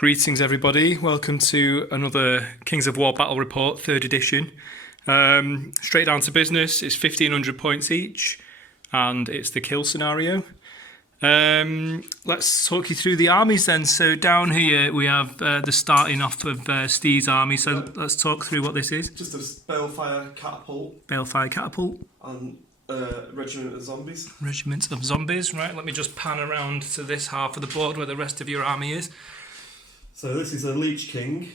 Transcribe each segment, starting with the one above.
Greetings everybody, welcome to another Kings of War Battle Report, 3rd edition. Straight down to business, it's 1500 points each and it's the kill scenario. Let's talk you through the armies then. So down here we have the starting off of Steve's army, so let's talk through what this is. Just a balefire catapult. Balefire catapult. And regiment of zombies. Regiment of zombies, right, let me just pan around to this half of the board where the rest of your army is. So this is a Leech King.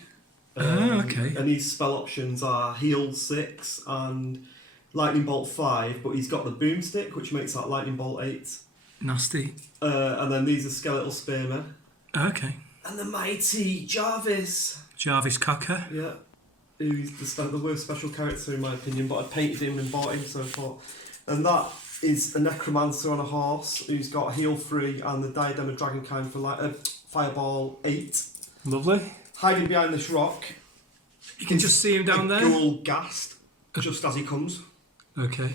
Okay. And his spell options are Heal 6 and Lightning Bolt 5, but he's got the Boomstick, which makes that Lightning Bolt 8. Nasty. And then these are Skeletal Spearmen. Okay. And the mighty Jarvis. Jarvis Cocker. Yeah. Who's the worst special character in my opinion, but I painted him and bought him, so I thought. And that is a Necromancer on a horse who's got Heal 3 and the Diadem of Dragonkind for Fireball 8. Lovely. Hiding behind this rock. You can just see him down there. Ghoul Ghast, just as he comes. Okay.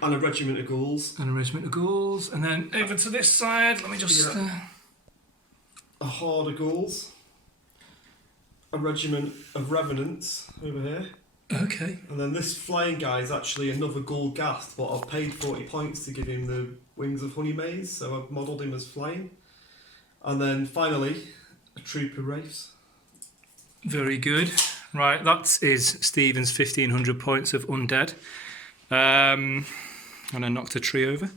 And a regiment of ghouls. And a regiment of ghouls. And then over to this side, let me just... A horde of ghouls. A regiment of Revenants over here. Okay. And then this flying guy is actually another Ghoul Ghast, but I've paid 40 points to give him the Wings of Honey Maze, so I've modelled him as flying. And then finally, a troop of wraiths. Very good. Right, that is Stephen's 1500 points of Undead. And I knocked a tree over.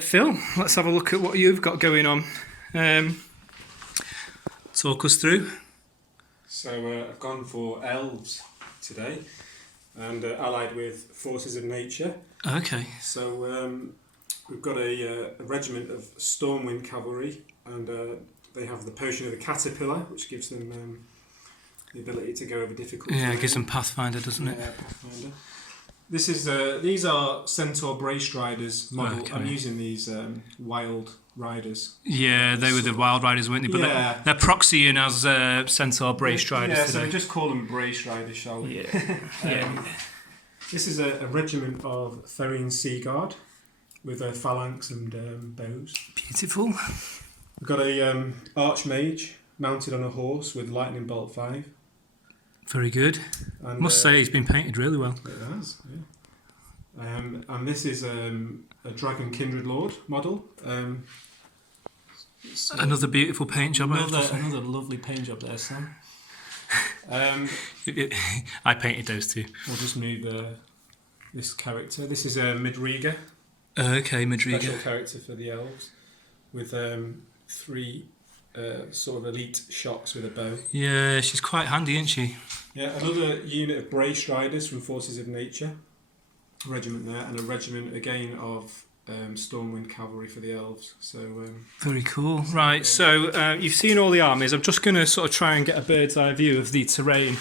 Phil, let's have a look at what you've got going on. Talk us through. So I've gone for Elves today, and allied with Forces of Nature. Okay. So we've got a regiment of Stormwind Cavalry, and they have the Potion of the Caterpillar, which gives them the ability to go over difficult terrain. Yeah, it gives them Pathfinder, doesn't it? Yeah, Pathfinder. This is these are Centaur Brace Riders model. Okay. I'm using these Wild Riders. Yeah, they were the Wild Riders, weren't they? But Yeah. they're proxying as Centaur Brace Riders Yeah, today. so we just call them Brace Riders, shall we? Yeah. Yeah. This is a regiment of Therian Sea Guard with a phalanx and bows. Beautiful. We've got a Archmage mounted on a horse with Lightning Bolt 5. Very good. And, Must say he's been painted really well. It has, yeah. And this is a Dragon Kindred Lord model. Another beautiful paint job. Another lovely paint job there, Sam. I painted those two. We'll just move this character. This is a Midriga. Okay, Madriga. Special character for the Elves with 3 sort of elite shots with a bow. Yeah, she's quite handy, isn't she? Yeah, another unit of Brace Riders from Forces of Nature. A regiment there, and a regiment again of Stormwind Cavalry for the Elves. So Very cool. Right, so you've seen all the armies. I'm just going to sort of try and get a bird's eye view of the terrain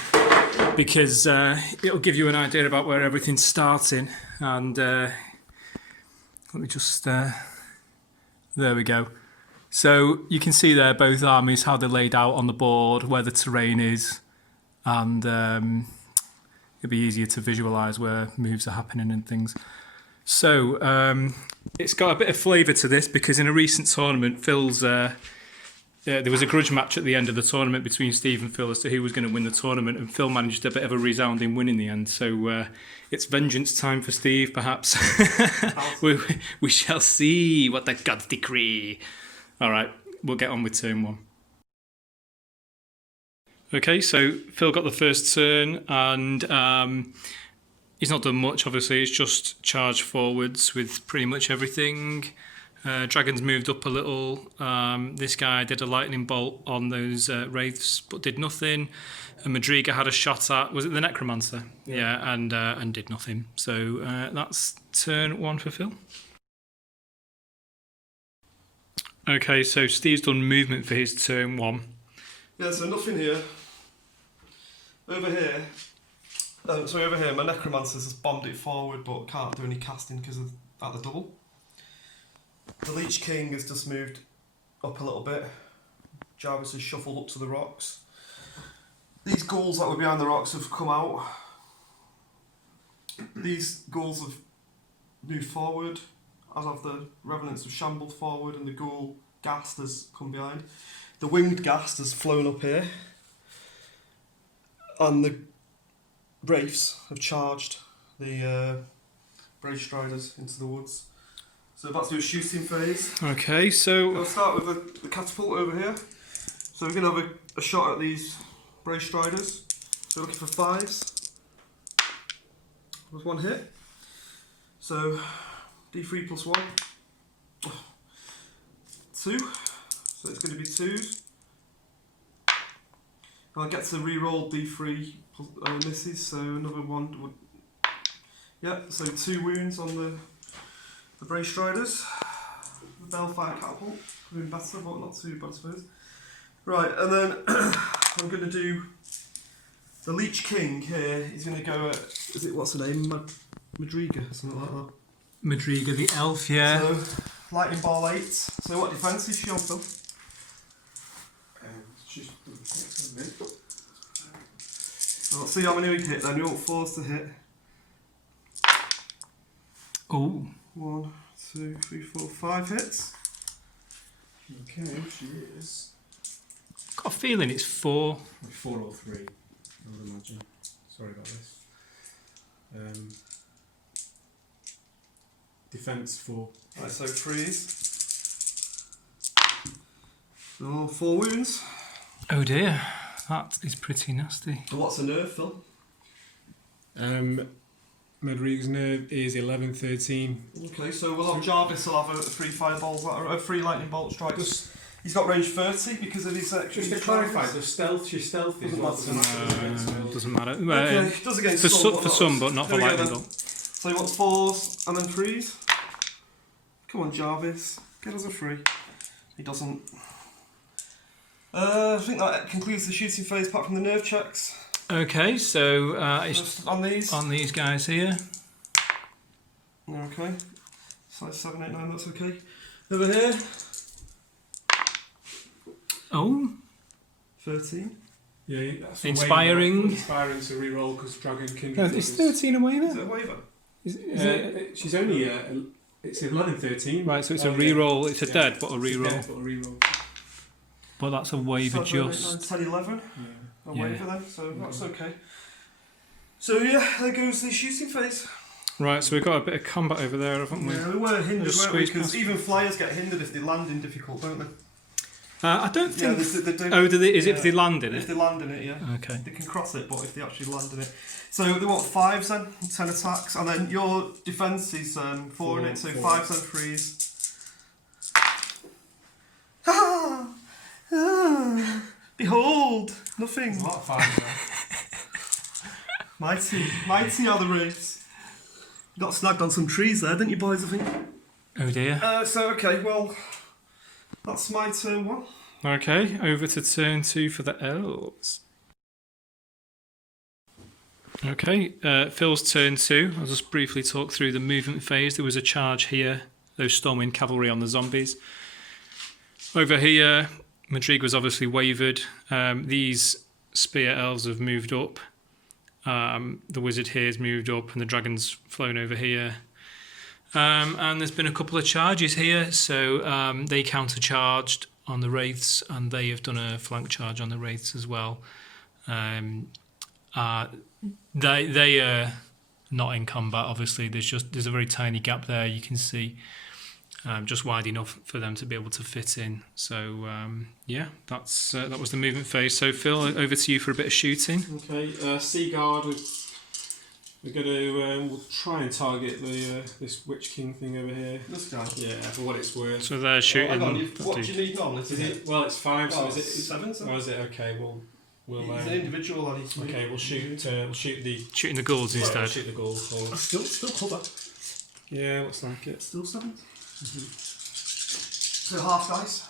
because it'll give you an idea about where everything's starting. And let me just... there we go. So you can see there both armies, how they're laid out on the board, where the terrain is, and it'll be easier to visualise where moves are happening and things. So it's got a bit of flavour to this because in a recent tournament, Phil's there was a grudge match at the end of the tournament between Steve and Phil as to who was going to win the tournament, and Phil managed a bit of a resounding win in the end. So it's vengeance time for Steve, perhaps. we shall see what the gods decree. All right, we'll get on with turn 1. Okay, so Phil got the first turn, and he's not done much, obviously. It's just charged forwards with pretty much everything. Dragons moved up a little. This guy did a lightning bolt on those wraiths, but did nothing. And Madriga had a shot at, was it the necromancer? Yeah, and did nothing. So that's turn 1 for Phil. Okay, so Steve's done movement for his turn 1. Yeah, so nothing here. Over here, my Necromancer's just bombed it forward, but can't do any casting because of the double. The Leech King has just moved up a little bit. Jarvis has shuffled up to the rocks. These ghouls that were behind the rocks have come out. These ghouls have moved forward, as have the Revenants have shambled forward, and the Ghoul Ghast has come behind. the winged ghast has flown up here, and the wraiths have charged the Brave Striders into the woods. So about to do a shooting phase. Okay, so We'll start with the catapult over here. So we're going to have a shot at these Brave Striders. So looking for 5s. There's 1 hit. So D3 plus 1. 2. So it's going to be 2s. And I get to re-roll D3 misses, so another 1 would... Yeah, so 2 wounds on the Brave Striders. The Bellfire Catapult, doing better, but not too bad, I suppose. Right, and then I'm going to do the Leech King here. He's going to go at, what's the name? Madriga, something like that. Madriga the elf, yeah. So, Lightning Ball 8. So what defence is she on, Phil? Let's see how many we hit then. We want 4s to hit. Oh. 1, 2, 3, 4, 5 hits. Okay, she is. Got a feeling it's 4. 4 or 3, I would imagine. Sorry about this. Defense 4. Right, so 3s. Oh, 4 wounds. Oh dear, that is pretty nasty. And what's a nerve, Phil? Madriga's nerve is 11, 13. Okay, so we'll have Jarvis will have a 3 fireballs, a 3 lightning bolt strikes. He's got range 30 because of his extra. Just to clarify, the stealth, your stealth is Doesn't matter. Okay, does against for some, but not for lightning bolt. So he wants 4s and then 3s. Come on, Jarvis, get us a 3. He doesn't. I think that concludes the shooting phase, apart from the nerve checks. Okay, so it's Just on these guys here. Okay, size 7, 8, 9. That's okay. Over here. Oh. 13. Yeah, that's Inspiring. Inspiring to re-roll because Dragon King. No, is 13 a waiver? Is it a waiver? Is it? She's only it's 11, 13. Right, so it's a re-roll. It's a dead, but a It's re-roll. dead, but a re-roll. But that's a waiver 7, 8, 9, just. 10, 11. Yeah. A Yeah. waiver then, so that's okay. So yeah, there goes the shooting phase. Right, so we've got a bit of combat over there, haven't we? Yeah, we were hindered, Just weren't we? squeeze Because past. even flyers get hindered if they land in difficult, don't they? I don't think. they do. Oh, do they? Is it if Yeah. they land in If it? they land in it, yeah. Okay. They can cross it, but if they actually land in it. So they want 5s then, 10 attacks, and then your defence is 4 in it, so 5s and 3s. Ah! Ah! Behold! Nothing. There's a lot of fire there. Mighty are the wraiths. Got snagged on some trees there, didn't you boys, I think? Oh dear. So, okay, well, that's my turn 1. Okay, over to turn 2 for the elves. Okay, Phil's turn 2. I'll just briefly talk through the movement phase. There was a charge here, those Stormwind cavalry on the zombies. Over here, Madriga was obviously wavered. These spear elves have moved up. The wizard here has moved up, and the dragon's flown over here. And there's been a couple of charges here, so they countercharged on the wraiths, and they have done a flank charge on the wraiths as well. They are not in combat. Obviously, there's a very tiny gap there. You can see, just wide enough for them to be able to fit in. So yeah, that was the movement phase. So Phil, over to you for a bit of shooting. Okay, Sea Guard. We're going to we'll try and target this Witch King thing over here. This guy. Yeah, for what it's worth. So they're shooting. Hang on, what do you need normally? Is it? Well, it's 5. So Oh, is it? 7? So? Or is it? Okay, we'll. He's an individual, and he's Okay, we'll shoot. We'll shoot the. Shooting the ghouls We'll instead. shoot the goal. Still cover. Yeah, looks like it. Still 7. So half dice.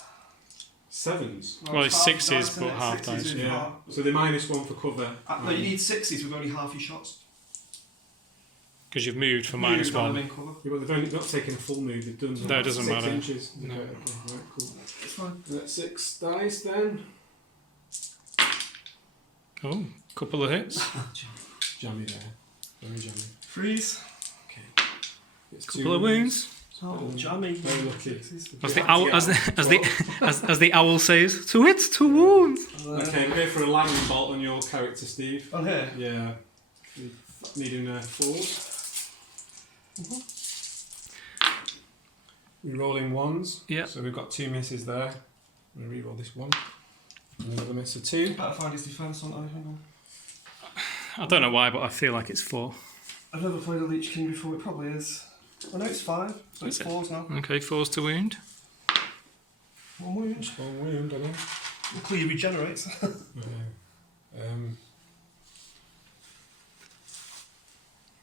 7s. Well, it's half 6s, dice, but isn't it? half 6s dice. with Yeah. half. So the -1 for cover. No, you need 6s with only half your shots. Because you've moved for Moved on -1. them in cover. Yeah, but they've only not taken a full move. They've done. No, it doesn't 6 matter. inches. No. Okay, right, cool. It's fine. That's 6 dice then. Oh, couple of hits. Jammy there. Very jammy. Freeze. Okay. It's Couple of wounds. Oh, jammy. Very lucky. As the owl says, to hit, to wound. Okay, we'll go for a lightning bolt on your character, Steve. On here? Yeah. Needing a 4s. Re-rolling 1s. Yeah. So we've got 2 misses there. I'm going to re-roll this 1. And another miss of 2. Better find his defence on. Hang on. I don't know why, but I feel like it's 4. I've never played a Leech King before. It probably is. I know it's 5, so it's Is it? 4s now. Okay, 4s to wound. 1 wound. Just 1 wound, I know. Luckily, he regenerates.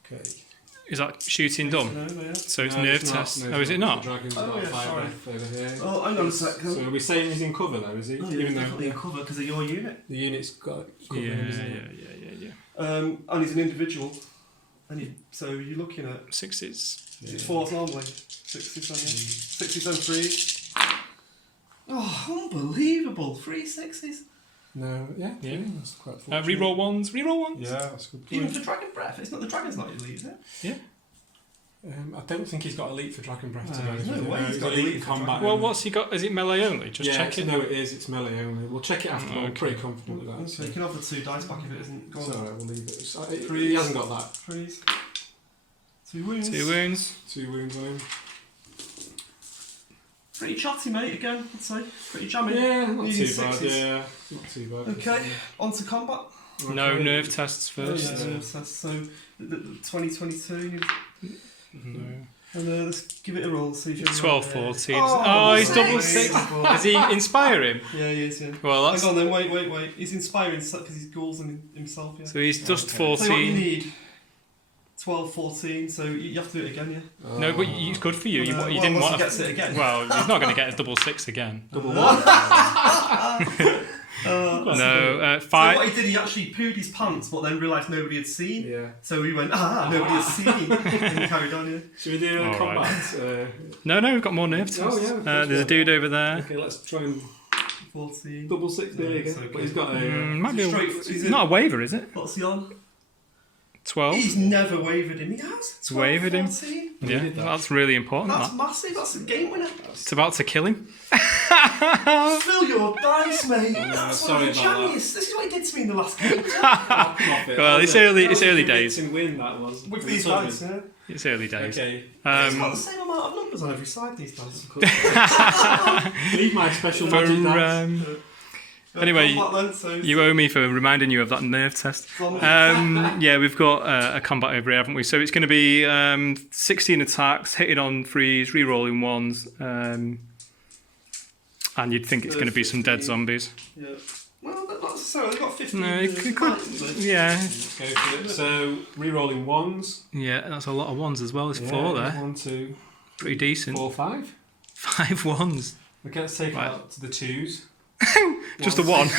Okay. Is that shooting done? No, yeah. So it's No, nerve not. test. No, Oh, is it not? The dragon's Oh, got yeah, 5 sorry. left over here. Oh, hang on a sec. So are we saying he's in cover though, is he? Oh, yeah, Even definitely in though cover because of your unit. the unit's got cover, Yeah, isn't it? yeah. And he's an individual. So you're looking at 6s. it's 4s normally. 6s on you. 6s and 3s. Oh, unbelievable! 3 6s. No, yeah, Yeah. that's quite fortunate. Reroll 1s. Reroll 1s. Yeah, that's a good Even point. for Dragon Breath, it's not the dragon's not elite, is it? Yeah. I don't think he's got elite for Dragon Breath to be No, honest no with you. way he's got elite elite in for combat. Dragon Well, only. what's he got? Is it melee only? Just yeah, check it. No, it is. It's melee only. We'll check it after. Oh, I'm okay. pretty confident with that. So you can have the 2 dice back if it isn't. Go It's on. alright, we'll leave it. He Threes. hasn't got that. 3s. 2 wounds. 2 wounds. 2 wounds on him. Pretty chatty, mate, again, I'd say. Pretty jammy. Yeah, not Using too bad. 6s. Yeah, not too bad. Okay, on to combat. No Okay. nerve tests first. Oh, yeah, so the 2022, No. and let's give it a roll. See if you It's 12, 14. Oh, Oh, he's double six. 6. Is he inspiring? Yeah, he is, yeah. Well, that's. Hang on then, wait. He's inspiring because he's ghouls himself, yeah. So he's just Okay. Tell you what you 14. need. 12, 14, so you have to do it again, yeah? No, but it's good for you. You Well, didn't once want. he gets it again. Well, he's not going to get a double 6 again. Double 1. No, So 5. what he did, he actually pooed his pants, but then realised nobody had seen. Yeah. So he went, nobody has seen. And he carried on, yeah. Should we do a All combat? No, we've got more nerve tests. Oh, yeah, of course There's a dude over there. Okay, let's try and 14. double 6 there No, you go. it's okay. But he's got a. Might be a, Straight- it's he's not a waiver, is it? What's he on? 12. He's never wavered him. He has. 12, Wavered him. 14. Yeah, did that. that's really important. That's That. massive. That's a game winner. It's about to kill him. Fill your dice, mate. That's sorry one of the about that. jammies. This is what he did to me in the last game. Well, it's early days. Win that was. With these dice, yeah. It's early days. Okay. It's got the Um, same amount of numbers on every side, these dice. Leave my special for, magic dice. Anyway, Combat then, so you owe me for reminding you of that nerve test. Yeah, we've got a combat over here, haven't we? So it's going to be 16 attacks, hitting on 3s, re-rolling 1s, and you'd think it's going to be some dead 15. zombies. Yeah. Well, not necessarily. They've got 15. No, it could. Yeah, Let's go for it. So, re-rolling 1s. yeah, that's a lot of 1s as well. There's 4 there. 1, 2, Pretty decent. 4, 5. 5 1s. Okay, let's take Right. it out to the 2s. Just a 1. So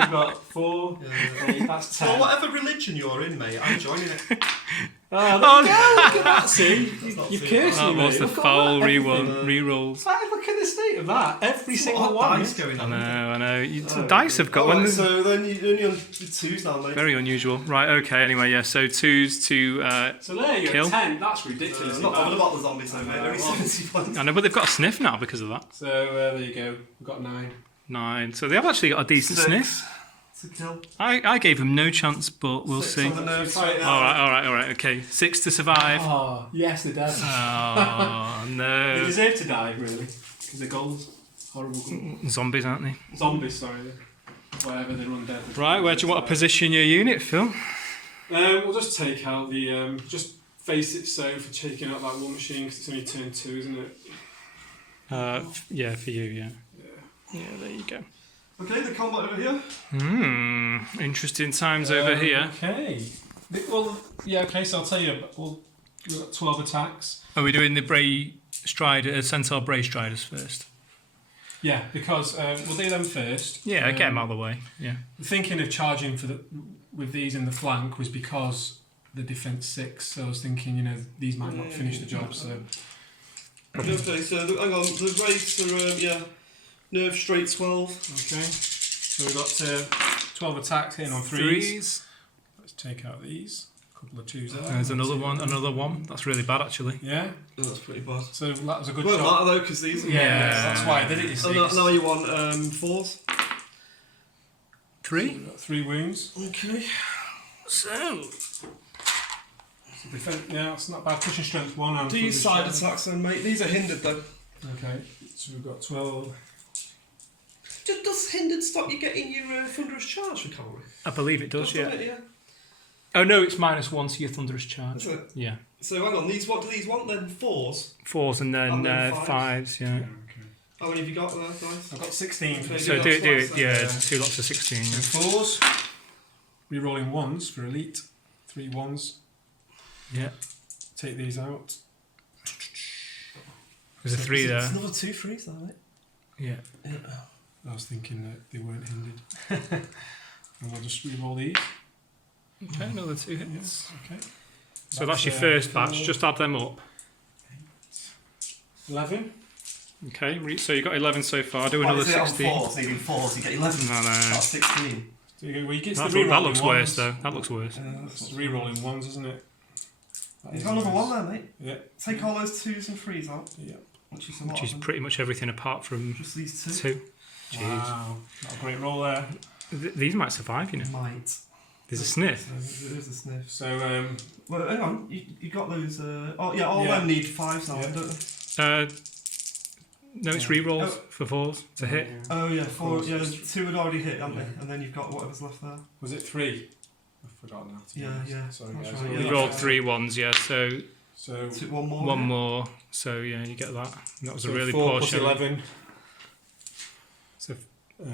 we've got 4, Yeah. 8, that's 10. Well, whatever religion you're in, mate, I'm joining it. Oh, there you go, look at that, see? That's not You've too cursed That me, was mate. the Look at foul that, everything. re-rolls. Look at the state of that. Every It's single a lot of one. dice going I on. know. The Oh, dice have got Alright, one. so then you're only on the 2s now, mate. Very unusual. Right, okay, anyway, yeah, so 2s to... So there you go, Kill. 10. That's ridiculous. I'm not bothered about the zombies, though, mate. They're only Well, 70 points. I know, but they've got a sniff now because of that. So there you go. We've got 9. 9. So they have actually got a decent sniff. To kill. I gave them no chance, but we'll 6 see. on the nerve straight All out. right, okay. 6 to survive. Oh, yes, they're dead. Oh, They no. deserve to die, really. Because they're goals. Horrible goals. Zombies, aren't they? Zombies, sorry. Whatever, they're undead. Right, where do you want to position your unit, Phil? We'll just take out the. Just face it so for taking out that war machine because it's only turn 2, isn't it? Yeah, for you, yeah. Yeah, there you go. Okay, the combat over here. Interesting times over here. Okay. Well, yeah, okay, so I'll tell you. We've got 12 attacks. Are we doing the Bray Strider, Centaur Bray Striders first? Yeah, because we'll do them first. Yeah, get them out of the way. Yeah. Thinking of charging with these in the flank was because the defense 6. So I was thinking, these might not finish the job. So Okay, so hang on. The rates are, nerve straight 12. okay, so we've got 12 attacks hitting on 3s. Let's take out these. Couple of twos there. There's another one. That's really bad, actually. Yeah. Oh, that's pretty bad. So that was a good Well, shot. that though, because these are That's why I did it. You see. now you want 4s. 3. So we've got 3 wounds. Okay. So Yeah, it's not bad. Pushing strength 1. And Do your side strength. attacks then, mate. These are hindered though. Okay. So we've got 12. Does hindered stop you getting your thunderous charge for cavalry? I believe it does, Doesn't yeah. it, yeah. Oh no, it's -1 to your thunderous charge. Is it? Yeah. So hang on, what do these want then? 4s? 4s and then, And then 5s, yeah. Okay. How many have you got there, guys? I've got 16. Okay. So Yeah, do that's it, what yeah, I said. 2 lots of 16. Yeah. 4s. Rerolling 1s for elite. 3 1s. Yeah. Take these out. There's a 3 It's there. another 2 3s there, mate. Yeah. I was thinking that they weren't hindered. And we'll just reroll these. Okay, another 2 hits. Okay. So that's your first batch. 4, Just add them up. 11. Okay, so you got 11 so far. Do Why another is it on 16. 4s, needing 4s, you get 11. No, no. That's 16. So you go, well, you get That, the that looks rerolling worse, ones. though. That looks worse. It's rerolling 1s, isn't it? You've got another 1 there, mate. Yeah. Take all those 2s and 3s out, Yeah. which is a lot Which is of them. pretty much everything apart from Just these 2. 2. Jeez. Wow. Not a great roll there. These might survive, you know. Might. There's a sniff. There is a sniff. So, Well, hang on, you got those. All them need 5s now, Yeah. don't they? No, it's Yeah. rerolls for 4s to hit. Oh yeah, 4. course. Yeah, 2 had already hit, haven't Yeah. they? And then you've got whatever's left there. Was it 3? I've forgotten now. to be Yeah, honest. yeah. Sorry, That's guys. right, You yeah. rolled 3 1s, yeah. So So, 1 more. 1 more. So yeah, you get that. That was a really 4 poor plus show. 11. So Uh,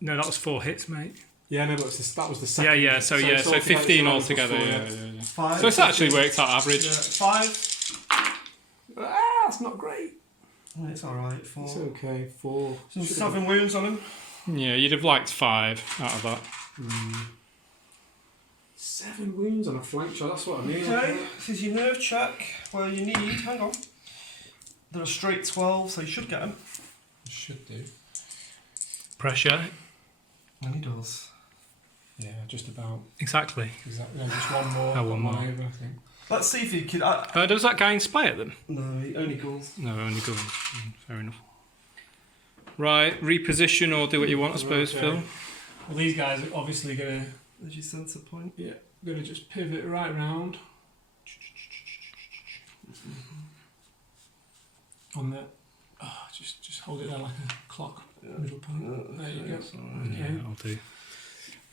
no, that was 4 hits, mate. yeah, no, but that was the Yeah, second. yeah. So it's altogether 15 11 plus altogether. 4, Yeah, yeah, yeah. 5. So it's actually worked out average. Yeah, 5. That's not great. Oh, it's alright. 4. It's okay. 4. So Should've 7 wounds on him. Yeah, you'd have liked 5 out of that. been- 7 wounds on a flank shot. That's what I mean. Okay, this is your nerve check. Where you need. Hang on. They're a straight 12, so you should get them. Should do. Pressure. And he does. Yeah, just about. Exactly. Exactly. Yeah, just one more. Oh, one more. I think. Let's see if you can. Does that guy inspire them? No, he only goes. No, only good. Fair enough. Right, reposition or do what you want, I suppose, Okay. Phil. Well, these guys are obviously gonna There's your centre point. just pivot right round. On the. Oh, just hold it there like a clock. Yeah. Middle point. There you go. Yeah, Okay.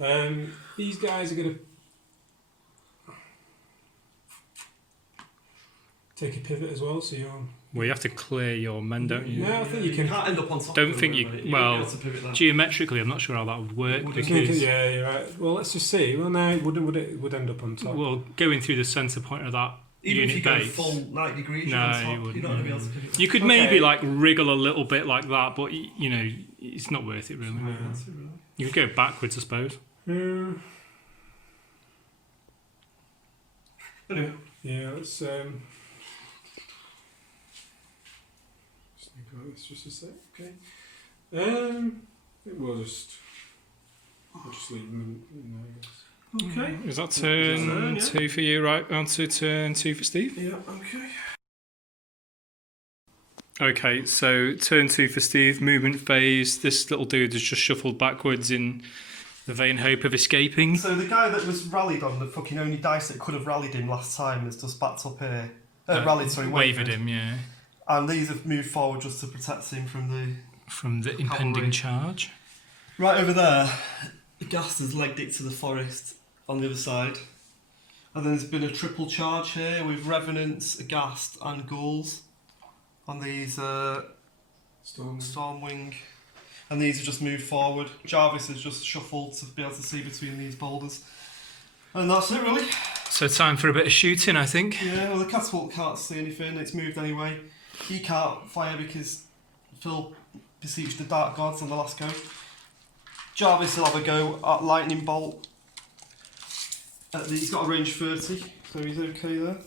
I'll do. These guys are gonna take a pivot as well, so you're. Well, you have to clear your men, don't you? No, I think you can. can't end up on top. Don't of think them, you- mate. won't well, be able to pivot them. Geometrically, I'm not sure how that would work Wouldn't because, Yeah, you're right. Well, let's just see. Well, no, it wouldn't. It would end up on top. well, going through the centre point of that Even if unit you go base, full 90 degrees, No, you're on you top. wouldn't, You're not going to be no. able to pivot them. you could Okay. maybe like wriggle a little bit like that, but you know, it's not worth it really. Yeah. That's it, really. You could go backwards, I suppose. Anyway, Yeah, let's just think about this just a sec. Okay. I think we'll just leave them in there, I guess. okay. Is that Turn, turn yeah. 2 for you, right? On to turn 2 for Steve. Yeah, okay. Okay, so turn 2 for Steve, movement phase. This little dude has just shuffled backwards in the vain hope of escaping. So the guy that was rallied on the fucking only dice that could have rallied him last time has just backed up here. Wavered him, yeah. And these have moved forward just to protect him from the Impending Cavalry. charge. Right over there, Gast has legged it to the forest on the other side. And then there's been a triple charge here with Revenants, Aghast and Ghouls on these Stormwing. And these have just moved forward. Jarvis has just shuffled to be able to see between these boulders. And that's it really. So time for a bit of shooting, I think. Yeah, well the catapult can't see anything, it's moved anyway. He can't fire because Phil besieged the Dark Gods on the last go. Jarvis will have a go at Lightning Bolt. He's got a range 30, so he's okay there.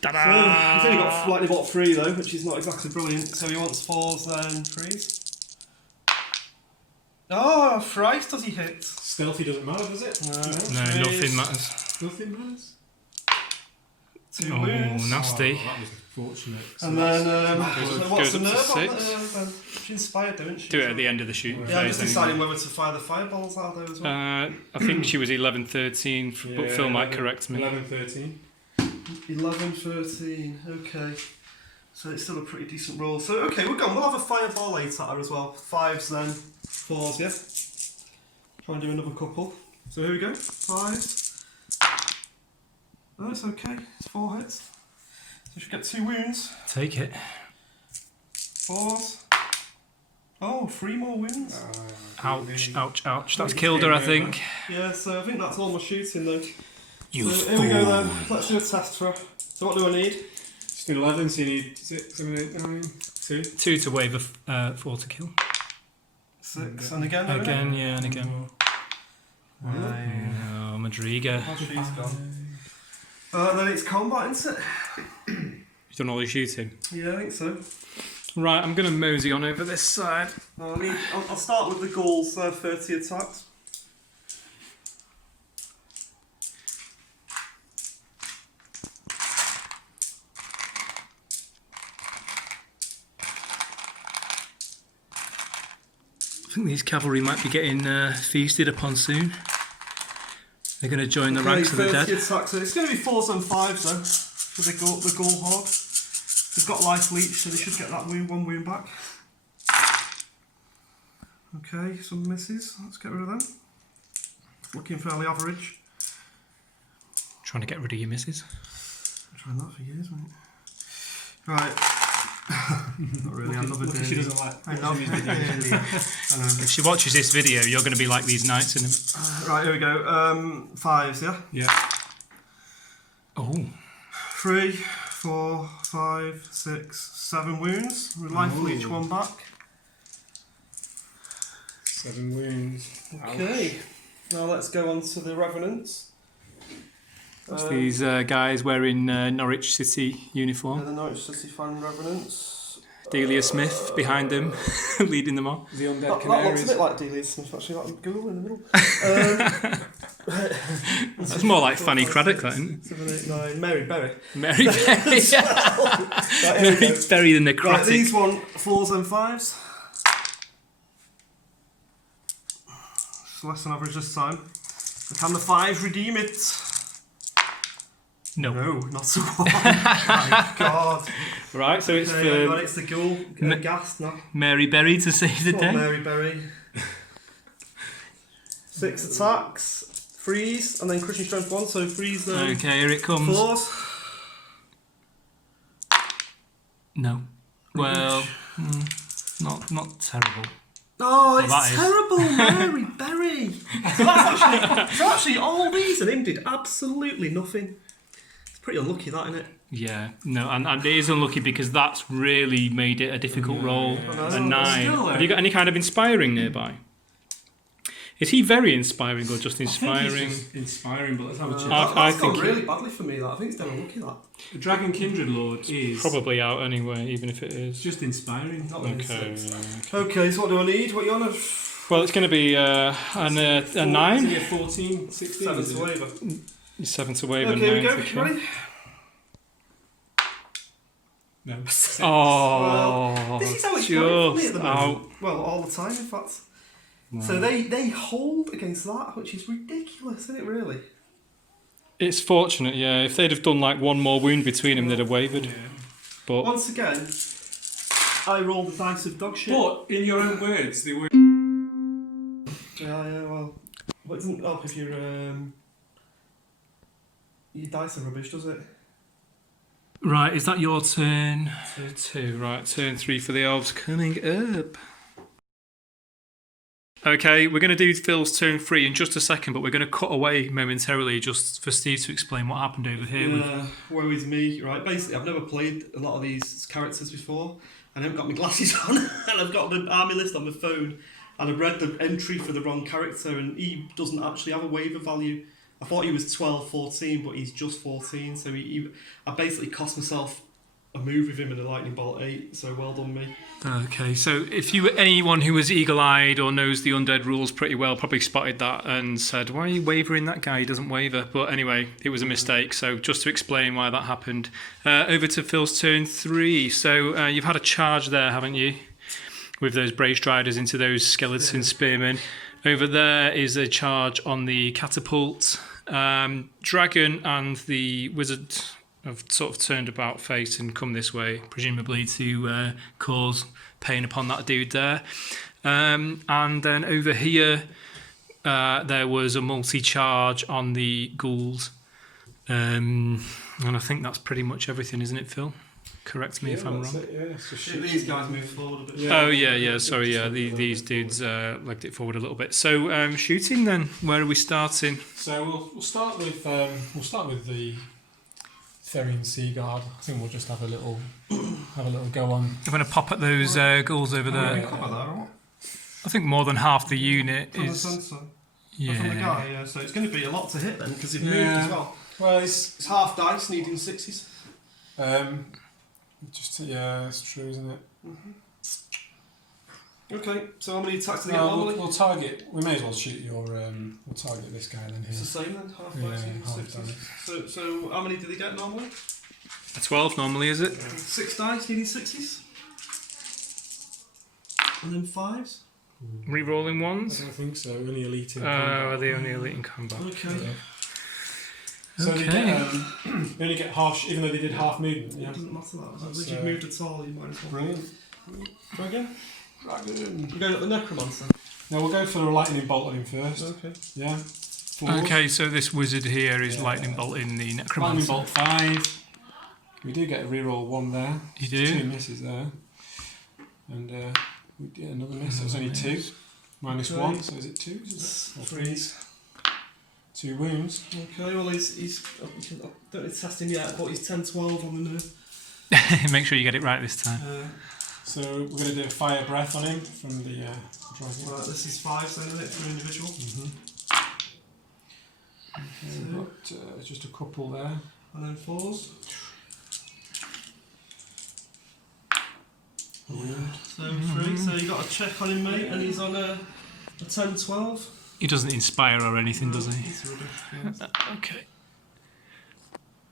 Ta-da! So he's only got Lightning Bolt 3 though, which is not exactly brilliant. So he wants 4s then 3s. Oh, thrice does he hit? Stealthy doesn't matter, does it? No, nothing matters. Nothing matters. 2 Oh, wounds. nasty. Oh, that was fortunate. So And then, Goes- what's goes the up to nerve on 6. there? She's inspired, don't she? Do it at the end of the shooting Yeah, I'm phase. just deciding whether to fire the fireballs out there as well. I think she was 11-13, but Phil might correct me. 11-13. 11, 13, okay. So it's still a pretty decent roll. So, okay, we'll have a fireball aimed at her as well. 5s then, 4s, yeah? Try and do another couple. So here we go, 5s. Oh, it's okay, it's 4 hits. So she get 2 wounds. Take it. 4s. Oh, 3 more wounds. Ouch, ouch, ouch. That's killed her, I think. Yeah, so I think that's all my shooting then. You So fool. here we go then, let's do a test for her. So what do I need? Just an 11, so you need 6, 7, 8, 9, 2. 2 to wave a 4 to kill. 6, and again, don't Again, yeah, and again. Right. Oh, Madriga. Oh, she's gone. Then it's combat, isn't it? You've done all your shooting. Yeah, I think so. Right, I'm going to mosey on over this side. I'll start with the ghouls, 30 attacks. I think these cavalry might be getting feasted upon soon. They're going to join the ranks of the 30 dead. attacks. So it's going to be 4s and 5s though, for the ghoul hog. They've got life leech, so they should get that one wound back. Okay, some misses. Let's get rid of them. Looking fairly average. Trying to get rid of your misses. I'm trying that for years, mate. Right. Not really. I love a She doesn't like I love watching his videos. I know. If she watches this video, you're going to be like these knights in them. Right, here we go. 5s, yeah? Yeah. Oh. 3, 4, 5, 6, 7 wounds. With life leech 1 back. 7 wounds. Okay. Now let's go on to the Revenants. That's these guys wearing Norwich City uniform. The Norwich City fan Revenants. Delia Smith behind them, leading them on. The Undead That looks a Canaries. bit like Delia Smith, actually, like Google in the middle. That's more like Fanny Cradock, that, isn't it? 7, 8, 9. Mary Berry. Mary Berry. Right, here we Mary go. Berry the Right, necrotic. these 4s and 5s. It's less than average this time. But can the 5 redeem it? No. No, not a 1. My God. Right, so it's Okay, for it's the ghoul gas now. Mary Berry to save the Poor day. Mary Berry. 6 attacks, freeze, and then crushing strength 1, so freeze them. Okay, here it comes. 4s. No. Well, not terrible. Oh, Well, it's terrible, Mary Berry. So actually all these and him did absolutely nothing. It's pretty unlucky, that, isn't it? Yeah, no, and it is unlucky because that's really made it a difficult roll. Yeah. A 9. Still, Have you got any kind of inspiring nearby? Is he very inspiring or just I inspiring? think he's just inspiring, but let's have a check. I That's think gone really badly for me, that. I think it's dead unlucky, that. The Dragon Kindred Lord is Probably out anyway, even if it is. just inspiring. Not really Okay. 6. Okay, so what do I need? What are you on? Well, it's going to be a 9. 14, 16. 7 is to it? waver. 7 to wave Okay, and here we 9 go. to kill. Ready? No. Oh, This is how it's going for me at just the out. moment. Well, all the time, in fact. So they hold against that, which is ridiculous, isn't it, really? It's fortunate, yeah. If they'd have done like one more wound between them, they'd have wavered. Yeah. But Once again, I rolled the dice of dog shit. But in your own words, they were. Yeah, well, it doesn't help if your dice are rubbish, does it? right, is that your turn? 2. Right, turn 3 for the elves coming up. Okay, we're going to do Phil's turn 3 in just a second, but we're going to cut away momentarily just for Steve to explain what happened over here. Yeah, woe is me, right? Basically, I've never played a lot of these characters before, and I haven't got my glasses on, and I've got the army list on my phone, and I've read the entry for the wrong character, and he doesn't actually have a waiver value. I thought he was 12, 14, but he's just 14, so I basically cost myself a move with him in a lightning bolt 8. So well done me. Okay, so if you were anyone who was eagle-eyed or knows the undead rules pretty well, probably spotted that and said, "Why are you wavering that guy? He doesn't waver." But anyway, it was a mistake. So just to explain why that happened, over to Phil's turn 3. So you've had a charge there, haven't you? With those braced riders into those skeleton spearmen. Over there is a charge on the catapult. Dragon and the wizard have sort of turned about face and come this way, presumably to cause pain upon that dude there. And then over here, there was a multi-charge on the ghouls. And I think that's pretty much everything, isn't it, Phil? Correct me if I'm wrong. These guys move forward a bit. Oh yeah. Sorry, these dudes legged it forward a little bit. So shooting then. Where are we starting? So we'll start with the Therian Sea Guard. I think we'll just have a little go on. I'm going to pop at those ghouls over there. Come on there, or what? I think more than half the unit From the is. sensor. Yeah. From the guy, yeah. So it's going to be a lot to hit then because it moved as well. Well, It's half dice, needing 60s. It's true, isn't it? Okay, so how many attacks do they get normally? We'll target. We may as well shoot your. We'll target this guy then It's the here. same then, half dice, needing half 60s. So how many do they get normally? A 12 normally, is it? 6 dice, needing 60s. And then 5s. Re-rolling I ones? don't think so. Only elite in Oh, are they only elite in combat? Okay. Yeah. So Okay. they only get half, even though they did half movement. It Yeah. doesn't matter that. That's, If you've moved at all, you might as well. Brilliant. Go again? Dragon. We're going at the necromancer. Now we'll go for a lightning bolt on him first. Okay. Yeah. 4. Okay, so this wizard here is Yeah. lightning bolting the Lightning necromancer. bolt 5. We do get a reroll 1 there. You 2 do? misses there. And we get another miss. So it's only Another 2. miss. Minus Okay. 1. So is it 2? Is it? Or 3s. 2 wounds. Okay, well he's I don't need to test him yet, but he's 10-12 on the nerve. Make sure you get it right this time. So we're going to do a fire breath on him from the dragon. Right, this is 5 then, isn't it, for an individual? Okay, we've got just a couple there. And then 4s. A wound. So 3. So you got a check on him, mate, and he's on a 10-12. He doesn't inspire or anything, does he? He's rubbish, yeah. Okay.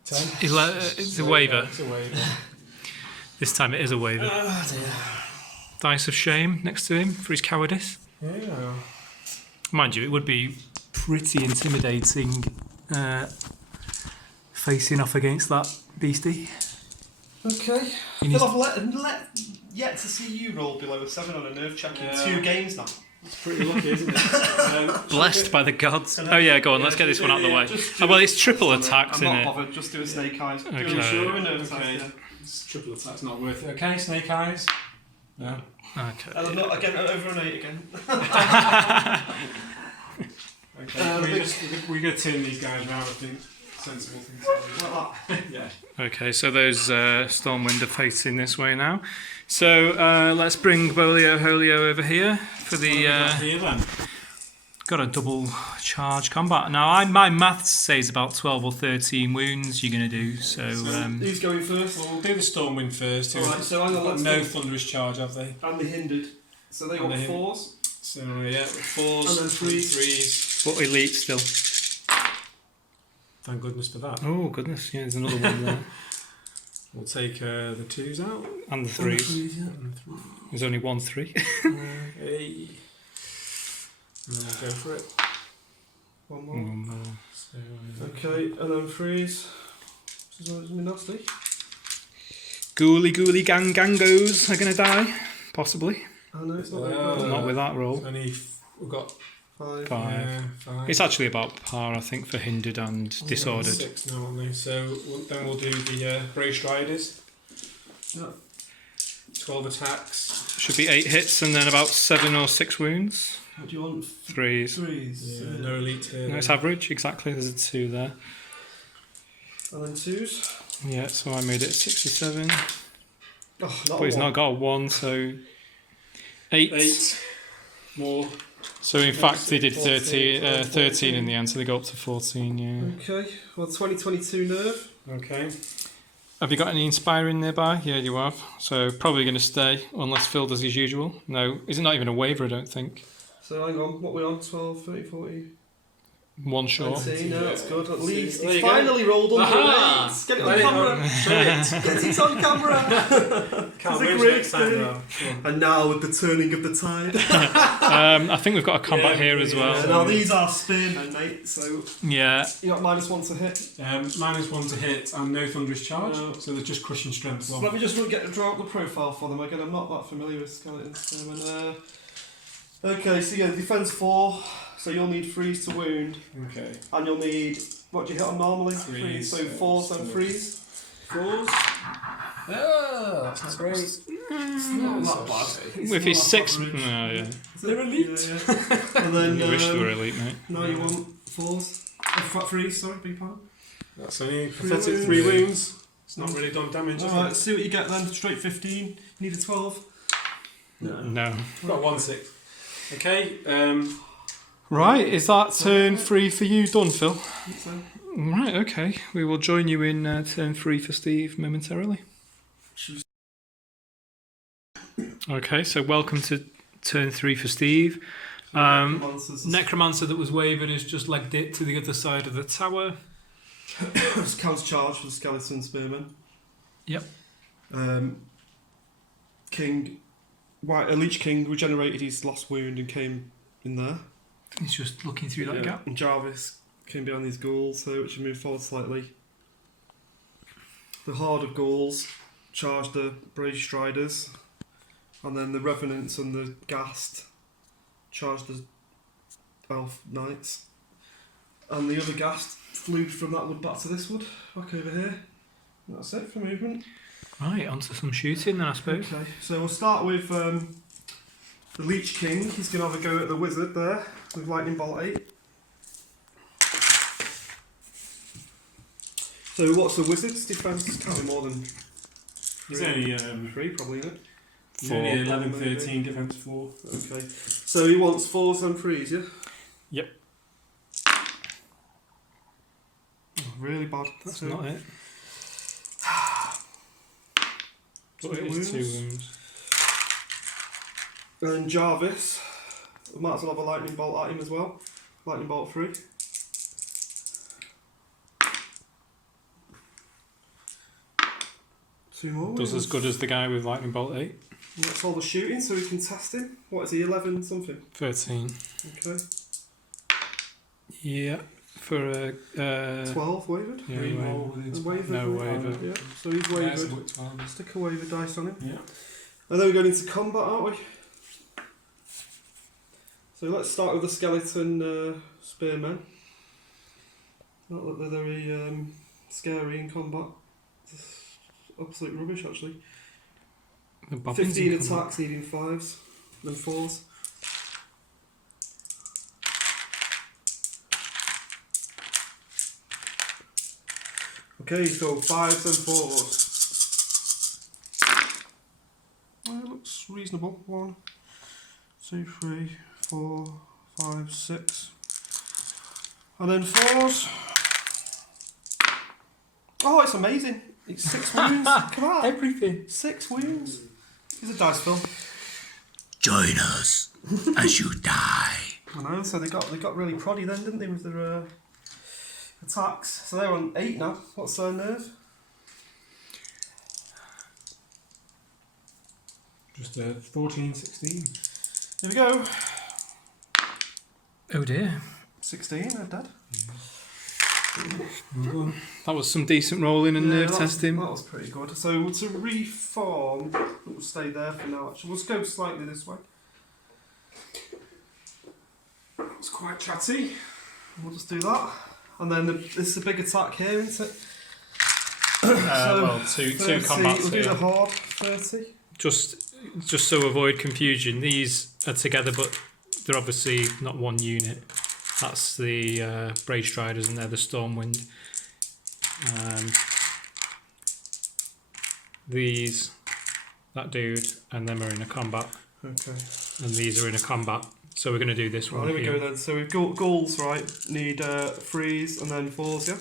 10. It's a waiver. It's a waiver. This time it is a waiver. Ah, dear. Dice of shame next to him for his cowardice. Yeah. Mind you, it would be pretty intimidating facing off against that beastie. Okay. He needs- Phil, I've yet to see you roll below a 7 on a nerve check in 2 games now. It's pretty lucky, isn't it? Blessed by the gods. Oh yeah, go on, let's get this one out of the way. Just Oh, well, it's triple attacks, I'm isn't not it? bothered, just do a snake eyes. Okay. Do a sure a nerve Okay. attack, It's triple attack's not worth it. Okay, snake eyes. No. Okay. And I'm not, again, over an 8 again. Okay. We're going to turn these guys around, I think. Sensible thing to do. Like that. Yeah. Okay, so those Stormwind are facing this way now. So let's bring Bolio Holio over here for the. Here then. Got a double charge combat. Now, my maths says about 12 or 13 wounds you're going to do, so. Who's going first? Well, we'll do the Stormwind first. Alright, so hang on, let's no do- thunderous charge, have they? And the hindered. So they And got the 4s. So, yeah, 4s And then 3s. But elite still. Thank goodness for that. Oh, goodness, yeah, there's another one there. We'll take the 2s out. And the 3s. And the There's only 1 3. 3. Hey. And then we'll go for it. One more. So, Okay, and then 3s. This is going to be nasty. Ghouly gangos are going to die, possibly. I know it's not But not with that roll. we've got 5. 5. 5. It's actually about par, I think, for hindered and disordered. 6 now, aren't they? So then we'll do the Braced Riders. Yeah. 12 attacks. Should be 8 hits and then about 7 or 6 wounds. What do you want? 3s. 3s. Yeah, no elite here. No, it's average, exactly. There's a 2 there. And then 2s. Yeah, so I made it 6 or 7. Oh, not But he's a not 1. got a 1, so 8. 8. More. So in fact they did 14, 13 in the end, so they go up to 14, yeah. Okay, well 2022 nerve. Okay. Have you got any inspiring nearby? Yeah, you have. So probably going to stay, unless Phil does his usual. No, is it not even a waiver, I don't think. So hang on, what are we on? 12, 30, 40? One short. 19, no, that's good. At least There he's you go. finally rolled under Aha! weights. Get it on Let it camera. on. Show it. Get it on camera. Can't It's a wait great next time, thing. though. Come on. And now with the turning of the tide. I think we've got a combat Yeah, here as yeah, well. Now these are spearmen, mate. So Yeah. you got -1 to hit. -1 to hit and no thunderous charge, No. so they're just crushing strength. So let me just draw up the profile for them again. I'm not that familiar with skeleton spearmen. Okay, so yeah, defense 4. So you'll need freeze to wound, Okay. and you'll need what do you hit on normally? Freeze, So 4s and so- freeze. 4s. Oh, that's not great. It's not that bad. It's With his not 6. average. No, yeah. They're elite. Yeah. And then I wish they were elite, mate. now you want 4s. Freeze, sorry, big pardon. That's only Three pathetic wounds. 3 wounds. It's not really done damage, has Alright, it? let's see what you get then. Straight 15. You need a 12. No. I've got 1/6. Okay. Right, is that turn 3 for you done, Phil? I think so. Right, okay. We will join you in turn 3 for Steve momentarily. Okay, so welcome to turn 3 for Steve. Necromancers. Necromancer that was wavered has just legged it to the other side of the tower. Counts charge for the skeleton spearmen. Yep. King, a Leech King regenerated his last wound and came in there. He's just looking through that gap. And Jarvis came behind these ghouls, so which moved forward slightly. The horde of ghouls charged the Brave Striders, and then the Revenants and the Ghast charged the Elf Knights. And the other Ghast flew from that wood back to this wood, back over here. And that's it for movement. Right, onto some shooting then, I suppose. Okay, so we'll start with the Leech King. He's going to have a go at the wizard there with Lightning Bolt 8. So what's the wizard's defense? Can't be more than He's only 3 probably, isn't it? he's only 11, maybe. 13, defense 4. Okay, so he wants 4s and 3s, yeah? Yep. Oh, really bad. That's So- not it. But it Wounds. is 2 wounds. And Jarvis, we might as well have a Lightning Bolt at him as well. Lightning Bolt 3. Two more. Does wounds. as good as the guy with Lightning Bolt 8. And that's all the shooting, so we can test him. What is he, 11 something? 13. Okay. Yeah. For a... 12 wavered? Yeah, Green wavered. roll within And wavered. No, wavered. Yeah, so he's Yeah, it's wavered. a book 12. Stick a wavered dice on him. Yeah. And then we're going into combat, aren't we? So let's start with the skeleton spearmen. Not that they're very scary in combat. It's absolute rubbish, actually. The bobbins 15 in combat. attacks, needing 5s, then 4s. Okay, so 5s and 4s. It looks reasonable. 1, 2, 3, 4, 5, 6. And then 4s. Oh, it's amazing. It's 6 wounds. Look at that. Everything. 6 wounds. Here's a dice, Phil. Join us as you die. I know, so they got really proddy then, didn't they, with their attacks. So they're on 8 now. What's their nerve? Just 14, 16. Here we go. Oh dear. 16, they're dead. That was some decent rolling and nerve testing. That was pretty good. So to reform, we'll stay there for now actually. We'll go slightly this way. It's quite chatty. We'll just do that. And then this is a big attack here, isn't it? Well, two 30, combats we'll do here. the hard 30. Just so avoid confusion, these are together, but they're obviously not one unit. That's the Brave Striders, and they're the Stormwind. These, that dude, and them are in a combat, Okay. and these are in a combat. So we're going to do this Well, one there we here. go then. So we've got ghouls, right? Need 3s and then 4s, yeah?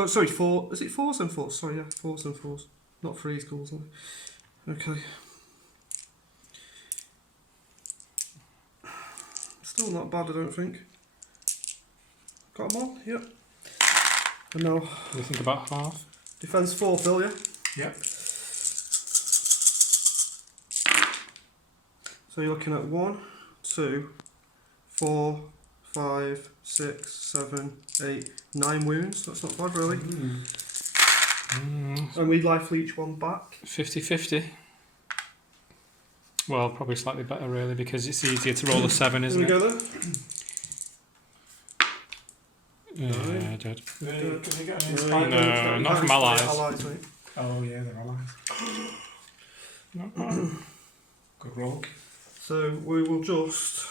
Oh, sorry, 4. Is it 4s and 4s? Sorry, yeah, 4s and 4s. Not 3's goals, no. Okay. Still not bad, I don't think. Got them all? Yep. And now, What do you think about half? defence 4, Phil, yeah? Yep. So you're looking at 1, 2, 4, 5, 6, 7, 8, 9 wounds. That's not bad, really. And we life each one back. 50-50. Well, probably slightly better, really, because it's easier to roll a 7, isn't Here we it? go then. Yeah, dead. Can they get an No, inspired? No, not from allies. Allies, mate. Oh yeah, they're allies. Good roll. So we will just.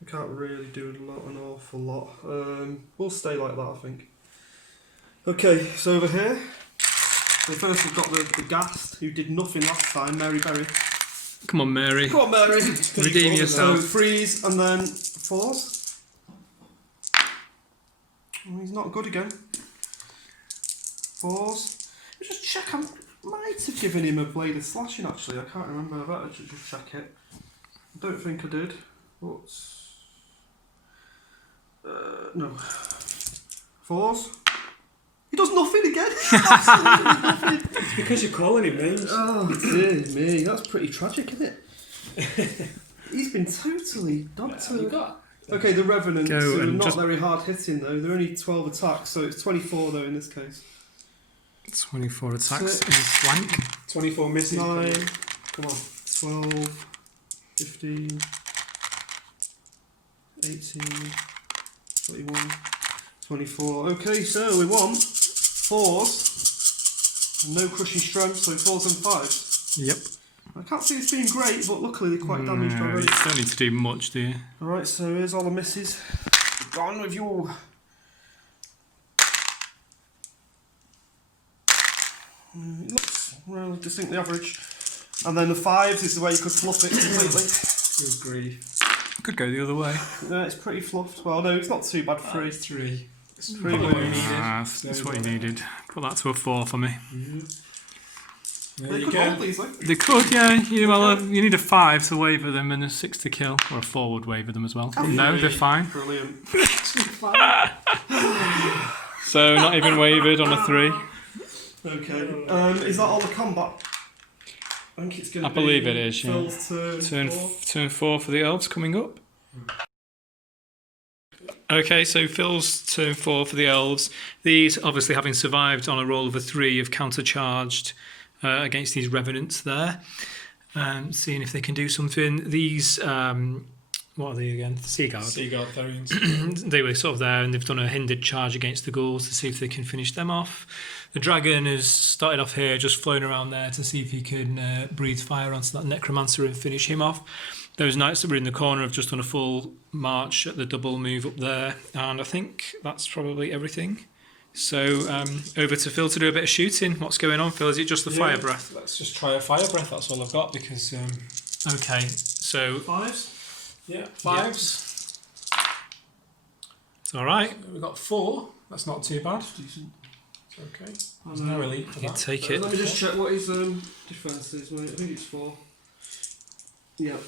We can't really do an awful lot. We'll stay like that, I think. Okay, so over here. So first we've got the Ghast, who did nothing last time, Mary Berry. Come on, Mary. Come on, Mary! Redeem So yourself. 3s and then 4s. Oh, he's not good again. 4s. Let's just check. I might have given him a blade of slashing actually. I can't remember. I better just check it. I don't think I did. But no. 4s. He does nothing again. Absolutely nothing. It's because you're calling him names. Oh dear me, that's pretty tragic, isn't it? He's been totally dumped. You got. Okay, the Revenants Go who are and not just- very hard hitting though. They're only 12 attacks, so it's 24 though in this case. 24 attacks 6, in flank. 24 misses. 9, come on, 12, 15, 18, 21, 24. Okay, so we won 4s, and no crushing strength, so 4s and 5s. Yep. I can't see it's been great, but luckily they're quite damaged No, already. you don't need to do much, do you? Alright, so here's all the misses. Gone with you. It looks well distinctly average. And then the 5s is the way you could fluff it completely. Good grief. Could go the other way. Yeah, it's pretty fluffed. Well, no, it's not too bad. 3. 3. It's Three probably what we wounds. needed. That's what you needed. Put that to a 4 for me. There They you could go. hold these, like. They could, yeah. You need a 5 to waver them and a 6 to kill, or a 4 would waver them as well. But no, they're fine. Brilliant. So not even wavered on a 3. Okay. Is that all the combat? I think it's going to I be. believe it is, yeah. Phil's turn. Turn 4 for the Elves coming up. Okay, so Phil's turn 4 for the Elves. These, obviously having survived on a roll of a 3, have countercharged against these Revenants there. Seeing if they can do something. These, what are they again? Seaguard. Seaguard Therians. They were sort of there and they've done a hindered charge against the ghouls to see if they can finish them off. The dragon has started off here, just flown around there to see if he can breathe fire onto that necromancer and finish him off. Those knights that were in the corner have just done a full march at the double move up there, and I think that's probably everything. So over to Phil to do a bit of shooting. What's going on, Phil? Is it just the fire breath? Let's just try a fire breath. That's all I've got because. Okay, so 5s? Yeah, 5s. it's all right. We've got 4. That's not too bad. Decent. It's okay. There's no relief for You that. take Let it. me just check what his defence is, mate. I think it's 4. Yep.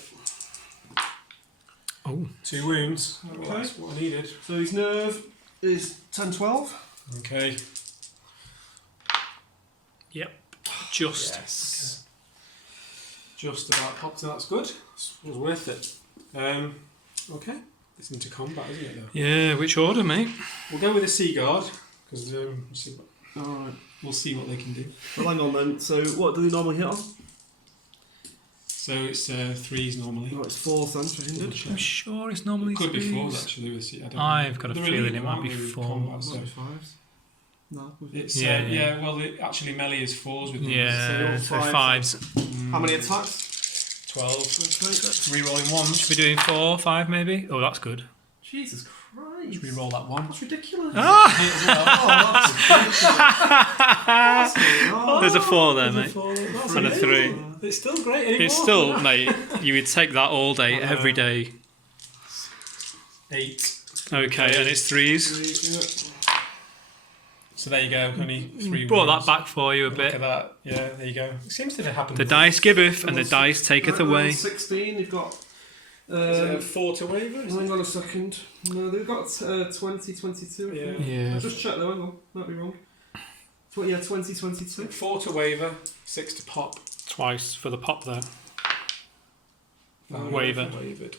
Oh, 2 wounds. Well, Okay. that's what I needed. So his nerve is 10-12. Okay. yep. Just. Yes. Just about popped. That's good. It was worth it. Okay. It's into combat, isn't it? Though? Yeah. Which order, mate? We'll go with the Seaguard because Alright. we'll see what they can do. Well, hang on then. So what do they normally hit on? So it's 3s normally. No, it's 4s then for hindered. I'm sure it's normally Could be 4s threes. actually. With I don't know. I've got a They're feeling illegal, it might aren't be they, with 4. combat, so- Might be 5s. No. It's Yeah, yeah, yeah. well, actually melee is 4s with them. Yeah, So so you're 5s. How many attacks? 12. Okay. Rerolling 1s. Should we do 4, 5 maybe? Oh, that's good. Jesus Christ. Reroll that 1. That's ridiculous. Oh, there's a 4 there, mate. That's And a amazing. 3. It's still great. It's still, mate, you would take that all day, every day. 8. Okay, and it's 3s. So there you go. Only 3 Brought wounds. that back for you a Look bit. at that. Yeah, there you go. It seems to have happened. The dice giveth and the dice taketh Right, away. 16, you've got... Is it a 4 to waver? hang on a second. No, they've got 20, 22. I think. Yeah. I'll just check though, hang on. Might be wrong. Yeah, 20, 22. 4 to waver, 6 to pop. Twice for the pop there. Oh, Waver. Wavered.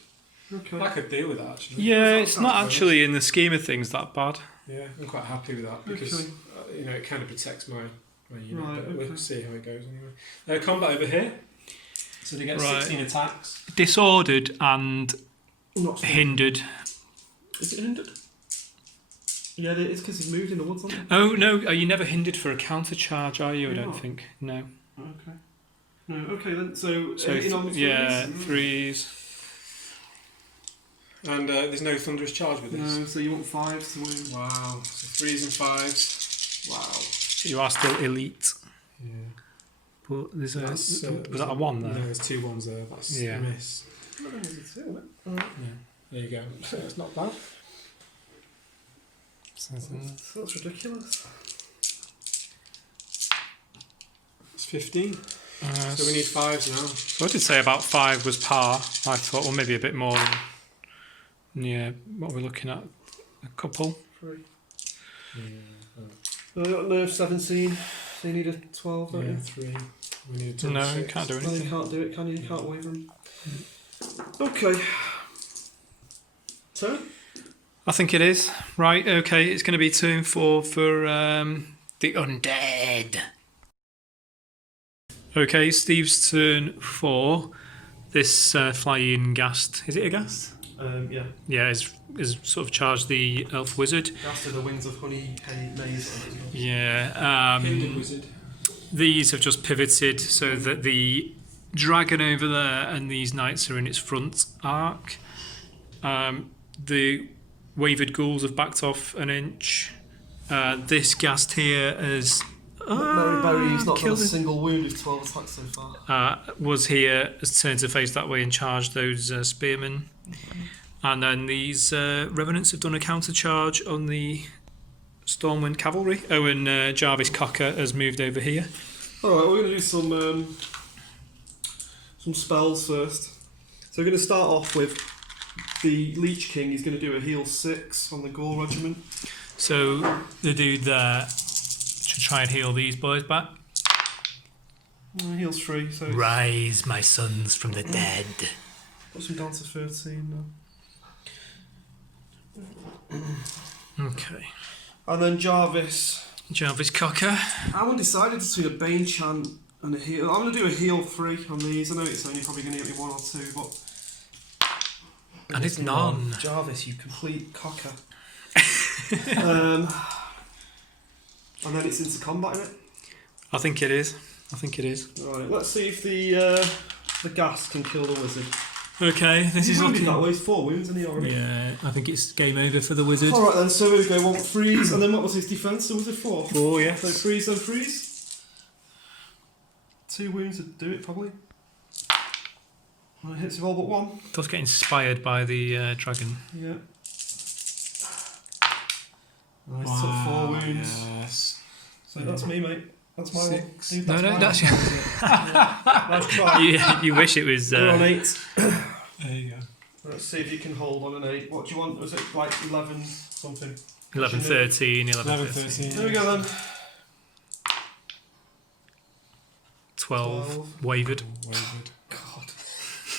Okay. I could deal with that actually. Yeah, That's it's not not bad. actually in the scheme of things that bad. Yeah, I'm quite happy with that because Okay. it kind of protects my unit. Right, But okay. we'll see how it goes anyway. Combat over here. So they get Right. 16 attacks. Disordered and Not hindered. Is it hindered? Yeah, it's because he's moved in the woods, hasn't he? Oh no, are you never hindered for a counter charge, are you? I You're don't not. think. No. Okay. No, okay then. So, So in on yeah, threes? threes. And there's no thunderous charge with this. No, so you want 5 to win. Wow. So 3s and 5s. Wow. You are still elite. Yeah. But there's a That's, was that a 1 there? No, there's 2 1s there. That's Yeah. a miss. I don't know, is it two, isn't it? Yeah. There you go. It's not bad. That's ridiculous. It's 15. Uh, So we need 5s now. So I did say about 5 was par. I thought, well, maybe a bit more. Yeah, what are we looking at? A couple. 3. Yeah. No, I got nerve 17. So you need a 12, don't Yeah, you? 3. We need a No, you 6. can't do No, you anything. can't do it, can you? You can't waver them. Okay. So? I think it is. Right, okay, it's going to be turn 4 for the Undead. Okay, Steve's turn 4. This flying ghast. Is it a ghast? Yeah. Yeah, is sort of charged the elf wizard. After the wings of honey, hay, maize. Yeah. Hindered wizard. These have just pivoted so that the dragon over there and these knights are in its front arc. The wavered ghouls have backed off an inch. This ghast here has Mary Berry's not done a killed it. single wound with 12 attacks so far. Was here, has turned to face that way and charged those spearmen. And then these revenants have done a counter charge on the Stormwind cavalry. Oh, and Jarvis Cocker has moved over here. Alright, we're going to do some spells first. So we're going to start off with the Leech King. He's going to do a heal 6 on the Gaul regiment. So the dude there should try and heal these boys back. Heals 3, so it's Rise, my sons, from the dead. puts him down to 13 now. Okay. And then Jarvis. Jarvis Cocker. I'm undecided between a Bane Chant and a heal. I'm going to do a heal 3 on these. I know it's only probably going to get me 1 or 2, but... And it's none. Jarvis, you complete cocker. And then it's into combat, isn't it? I think it is. Right, let's see if the gas can kill the wizard. Okay, this He's is wounded looking... that way, he's 4 wounds, isn't he already? Yeah, I think it's game over for the wizard. Alright then, so here we go, 1 freeze, and then what was his defence? So was it 4? 4, yes. So freeze and freeze. 2 wounds would do it, probably. And it hits with all but 1. Does get inspired by the dragon. Yeah. Nice, took 4 wounds. Yes. So that's me, mate. That's my 6. one. Dude, No, my that's one. Nice try. you wish it was... We're on 8. There you go. Let's see if you can hold on an 8. What do you want? Was it like 11 something? 11, 13, 11, 11, 13. 13. There we go then. 12. Wavered. Wavered. God.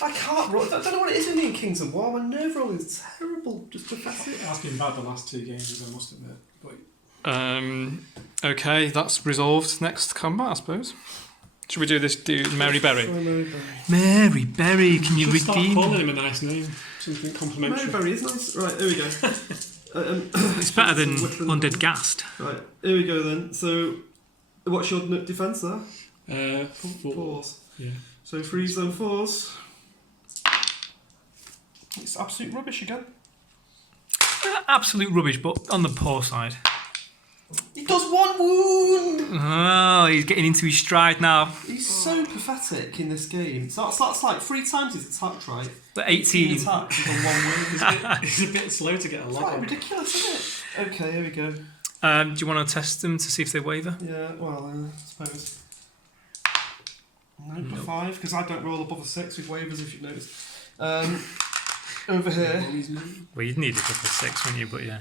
I can't roll. I don't know what it is with me in Kings of War. My nerve rolling is terrible. Just pathetic. That's been bad the last 2 games, I must admit. But Okay, that's resolved. Next combat, I suppose. Should we do this dude, Mary Berry? Sorry, Mary Berry. Mary Berry, can you should start redeem? calling him a nice name. Something complimentary. Mary Berry is nice. Right, here we go. It's better than Whitman. Undead Ghast. Right, here we go then. So, what's your defence there? 4. 4s. Yeah. So, freeze them 4s. It's absolute rubbish again. Absolute rubbish, but on the poor side. He does 1 wound! Oh, he's getting into his stride now. He's so pathetic in this game. So that's like 3 times his attack, right? The 18 18. attacks, he's on 1 wound. He's a bit slow to get a It's lot quite on. ridiculous, isn't it? Okay, here we go. Do you want to test them to see if they waver? Yeah, well, I suppose. No, 5, because I don't roll above a 6 with waivers, if you've noticed. Over here, Well, you'd need a couple of 6, wouldn't you? But yeah.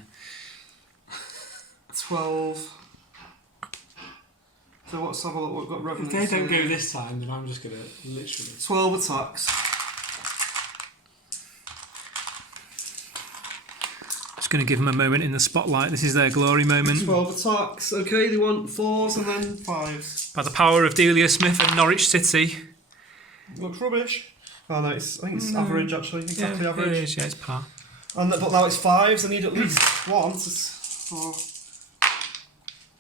12. So let's have a look. We've got Revenants. If they don't go this time, then I'm just going to literally... 12 attacks. Just going to give them a moment in the spotlight. This is their glory moment. 12 attacks. Okay, they want 4s and then 5s. By the power of Delia Smith and Norwich City. Looks rubbish. Oh no, I think it's average actually. Exactly average. It is, yeah, it's par. And but now it's 5s. I need at least 1 to.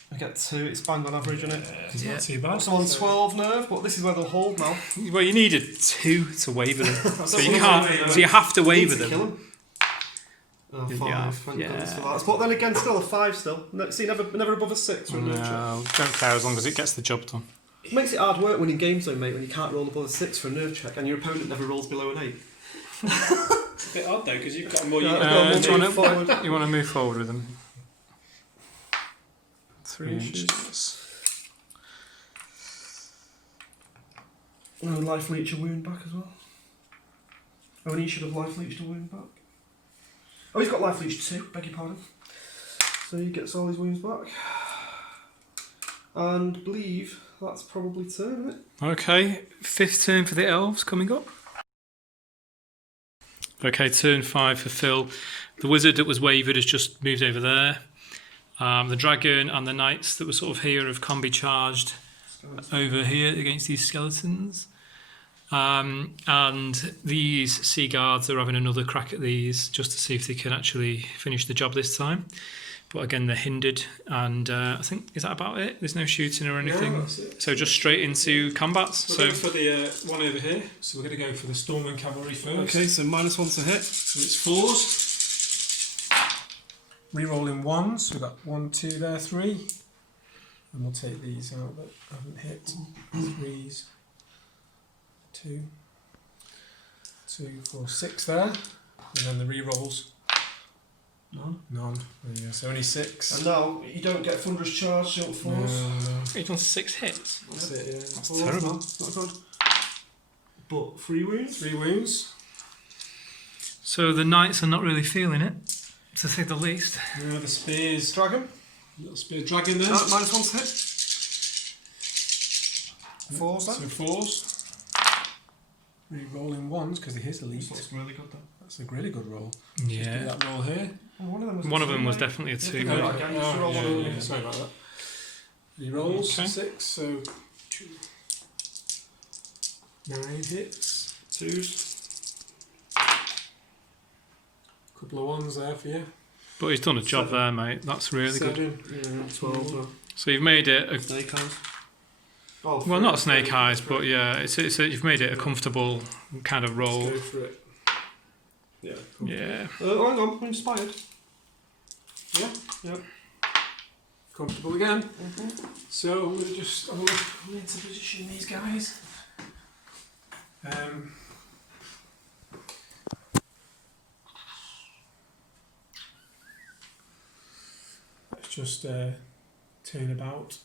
I get 2. It's bang on average, isn't it? It's not too bad. So on 12 nerve, but this is where they'll hold now. Well, you needed 2 to waver them, so you can't. So you have to waver them. Kill them. Oh, 5. Yeah. Thank goodness for that. But then again, still a 5 still. See, never above a 6 for a nurture. No, don't care as long as it gets the job done. It makes it hard work winning games though, mate, when you can't roll above a 6 for a nerve check and your opponent never rolls below an 8. It's a bit odd though, because you've got more... Yeah, Do you want to move forward with them? 3 inches. Oh, life leech a wound back as well. Oh, and he should have life leeched a wound back. Oh, he's got life leech 2, beg your pardon. So he gets all his wounds back. And believe that's probably turn, isn't it? Okay, 5th turn for the Elves coming up. Okay, turn 5 for Phil. The wizard that was wavered has just moved over there. The dragon and the knights that were sort of here have combi charged over here against these skeletons. And these sea guards are having another crack at these just to see if they can actually finish the job this time. But again, they're hindered, and I think, is that about it? There's no shooting or anything. Yeah, that's it. So just straight into combat. We're going for the one over here, so we're going to go for the Stormwind Cavalry first. Okay, so -1 to hit. So it's 4s. Rerolling 1s, so we've got 1, 2 there, 3. And we'll take these out that haven't hit. 3s. 2, 2, 4, 6 there. And then the rerolls. None. Yeah, so only 6. And now you don't get thunderous charge, you don't force. No. You've done 6 hits. That's it, yeah. That's terrible. Not good. But 3 wounds? 3 wounds. So the knights are not really feeling it, to say the least. Yeah, the spears. Dragon? Little spear dragon there. -1 to hit. 4s So then? 4s. Re-rolling 1s because he hits elite. That's really good then. That's a really good roll. Just do Yeah. that roll here. Oh, One of them was definitely a 2. Yeah, wasn't right, it? again, you should roll one of them. yeah. Sorry about that. He rolls Okay. 6, so 2. 9 hits. 2s. Couple of 1s there for you. But he's done a job 7. there, mate. That's really good. 7. Yeah, 12. So you've made it a Snake eyes. Oh, well, not snake eyes, but yeah, you've made it a comfortable kind of Let's roll. go for it. Yeah. Yeah. Hang on, I'm inspired. Yeah. Yep. Comfortable again. So we'll just have a look. We need to position these guys. Let's just turn about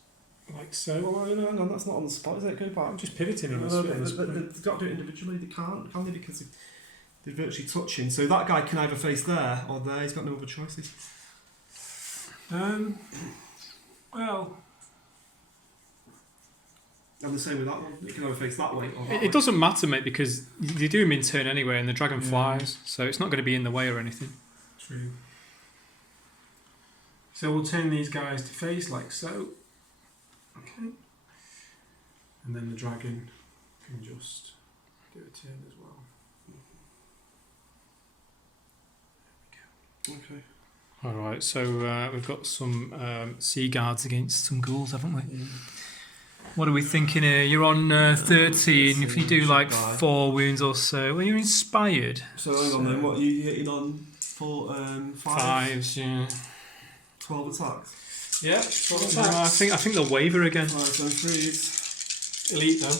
like so. Well, hang on, that's not on the spot, is it? Go back. I'm just pivoting on No, this. no, they've got to do it individually. They can't, can they? Because they're virtually touching. So that guy can either face there or there. He's got no other choices. Well, And the same with that one. You can either face that way or that way. It doesn't matter, mate, because you do him in turn anyway, and the dragon flies, so it's not going to be in the way or anything. true. So we'll turn these guys to face like so. Okay. And then the dragon can just do a turn as well. Okay. All right, so we've got some sea guards against some ghouls, haven't we? Yeah. What are we thinking here? You're on 13. If you do like Die. 4 wounds or so, well, you're inspired. So hang on then. What are you hitting on? 5s, yeah. 12 attacks. Yeah. I think they'll waver again. Right, so 3s. Elite though.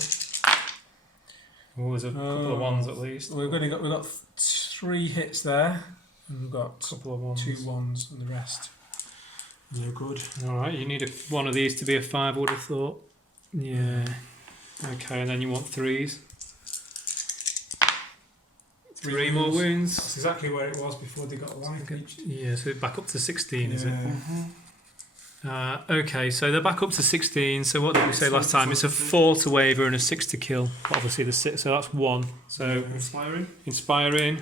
Oh, there's a couple of ones at least. We've got 3 hits there, and we've got Couple of ones. 2 1s and the rest. No good. All right, you need one of these to be a 5, I would have thought. Yeah. Okay, and then you want 3s. 3 more wounds. That's exactly where it was before they got a life each. Yeah, so back up to 16, is it? Mm-hmm. Okay, so they're back up to 16. So what did we say last time? It's a 4 to waver and a 6 to kill. But obviously the 6, so that's 1. So inspiring.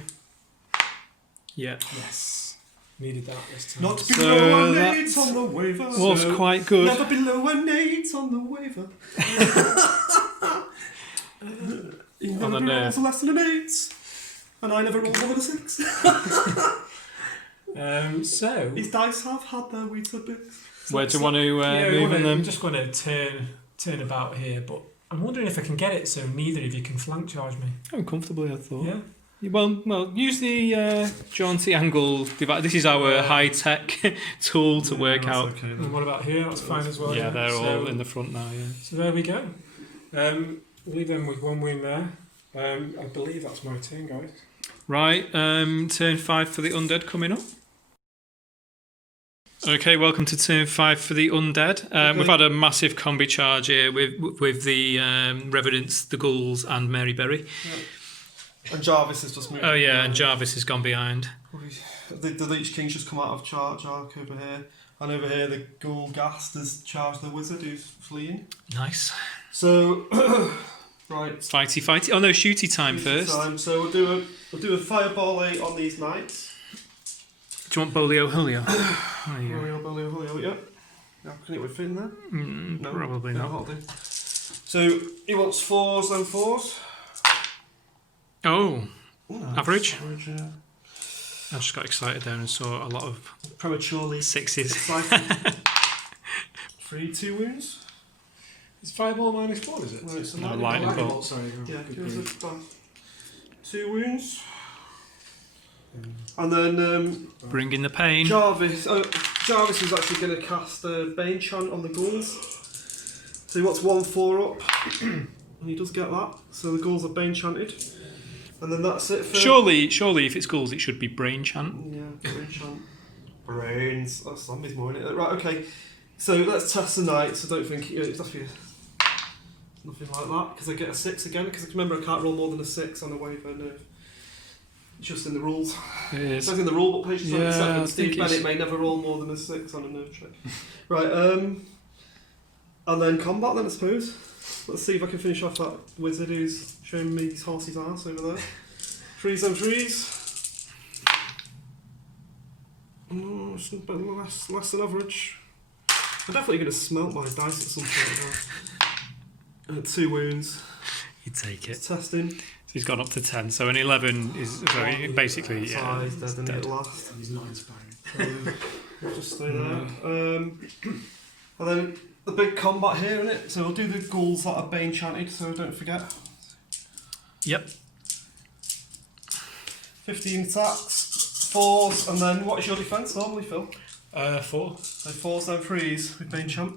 Yeah. Yes. Needed that this time. Not So below an 8 that on the waiver. was quite good. Never below an 8 on the waiver. You On the never nerve. roll less than an 8. And I never rolled more than a 6. So These dice have had their weeds a bit. Where do you want to move in I'm them? just going to turn about here, but I'm wondering if I can get it so neither of you can flank charge me. Oh, comfortably, I thought. Yeah. Well, use the jaunty angle device. This is our high-tech tool to work out. Okay, And what about here? That's fine as well. Yeah, they're So- all in the front now, yeah. So there we go. Leave them with 1 wound there. I believe that's my turn, guys. Right, turn 5 for the undead coming up. Okay, welcome to turn 5 for the undead. We've had a massive combi charge here with the Revenants, the ghouls, and Mary Berry. And Jarvis has just moved. Oh yeah, and Jarvis has gone behind. The Leech King's just come out of charge arc over here. And over here, the Ghoul Ghast has charged the wizard who's fleeing. Nice. So, right. Fighty. Oh no, shooty time first. So we'll do a fireball 8 on these knights. Do you want Bolio Julio? Oh, yeah. Julio, yeah. Yeah, can it fit in there? No, Probably no, not. that'll do. So he wants 4s and 4s. Oh, average? Average, yeah. I just got excited there and saw a lot of Prematurely. 6s. It's like 3, 2 wounds. It's fireball -4, is it? No, it's a No, lightning lightning bolt. bolt. Sorry. Yeah, Good give us grief. a 2 wounds. And then Bring in the pain. Jarvis was actually going to cast a Bane Chant on the ghouls. So he wants 1 4 up. And he does get that. So the ghouls are Bane Chanted. And then that's it for... Surely, if it's ghouls, it should be brain chant. Yeah, Brain Chant. Brains. That's zombies more, isn't it? Right, okay. So let's test the knight. So don't think it's nothing like that. Because I get a 6 again. Because remember, I can't roll more than a 6 on a waiver nerve. Just in the rules. It It is. says in the rulebook page 27, Yeah, I Steve think it's- Bennett may never roll more than a 6 on a nerve check. Right, and then combat then, I suppose. Let's see if I can finish off that wizard who's showing me his horse's ass over there. 3s and 3s. Oh, it's a bit less than average. I'm definitely going to smelt my dice at some point now. 2 wounds. You take it. It's testing. So he's gone up to 10. So an 11 is very basically He's dead, and dead. it last. He's not inspiring. We'll just stay there. And then the big combat here, innit? So we'll do the ghouls that are Bane Chanted, so don't forget. Yep. 15 attacks, 4s, and then what is your defence normally, Phil? 4. So 4s, then 3s with Bane Chant.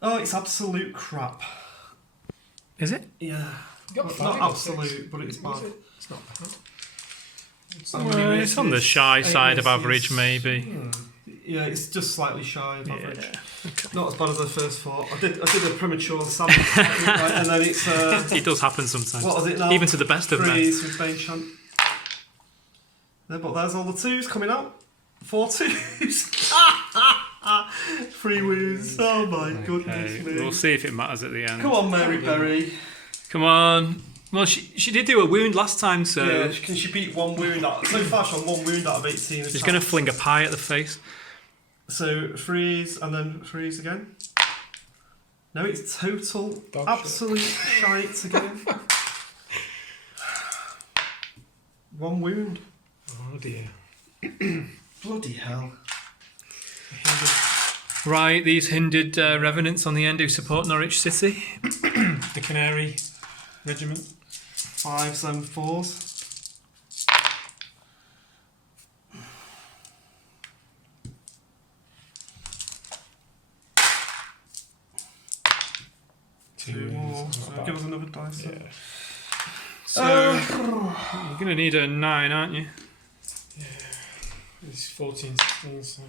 Oh, it's absolute crap. Is it? Yeah. You got It's 5 not or absolute, 6. but it's bad. It's not bad. Well, it's on the shy Eight side of misses. average, maybe. Yeah, it's just slightly shy of average. Yeah. Okay. Not as bad as I first thought. I did a premature sandwich, right, and then it's It does happen sometimes. what was it now? Even to the best of men. 3s with Bane Chant. There, but there's all the 2s coming out. 4 2s. 3 wounds. Oh my goodness Okay, me. we'll see if it matters at the end. Come on, Mary Berry. Come on. Well, she did do a wound last time, so Yeah, can she beat 1 wound out? So far, she's on 1 wound out of 18. she's going to fling a pie at the face. So 3s and then 3s again. No, it's total, Dog absolute shite again. 1 wound. Oh dear. Bloody hell. Right, these hindered revenants on the end who support Norwich City. The Canary Regiment. 5s and 4s. Two more. So give us another dice. then. Yeah. So you're going to need a 9, aren't you? It's 14, 16, so...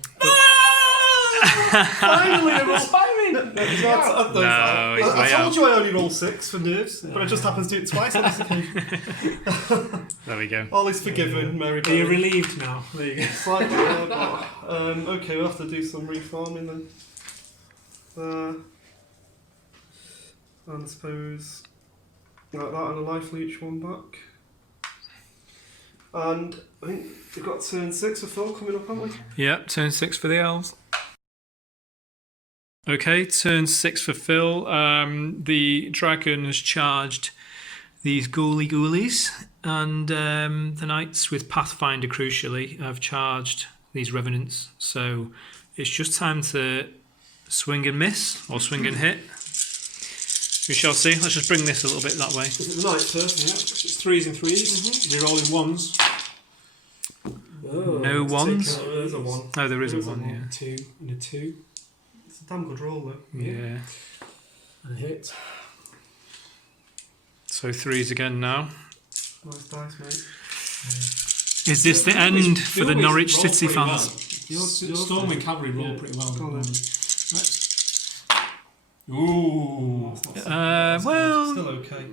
Finally, I rolled. Inspiring! I told you I only roll 6 for nerves, but it just happens to do it twice on this occasion. There we go. All is forgiven, Mary. Are you relieved now? There you go. Slightly, okay, we'll have to do some reforming then. And I suppose like that, and a life leech one back. And I think we've got turn 6 for Phil coming up, haven't we? Yep, turn 6 for the elves. Okay, turn 6 for Phil. The dragon has charged these ghoulies, and the knights with Pathfinder, crucially, have charged these Revenants. So it's just time to swing and miss, or swing and hit. We shall see. Let's just bring this a little bit that way. Is it the knights first? Yeah, it's 3s and 3s. Re-rolling 1s. No ones? Oh, there's a 1. Oh, there is a There is a 1, one. yeah. 2 and a 2. It's a damn good roll though. Yeah. And a hit. So 3s again now. Nice dice, mate. Is this the end for the Norwich City fans? Storming cavalry roll pretty well. Go on then. Ooh. Well, Still okay.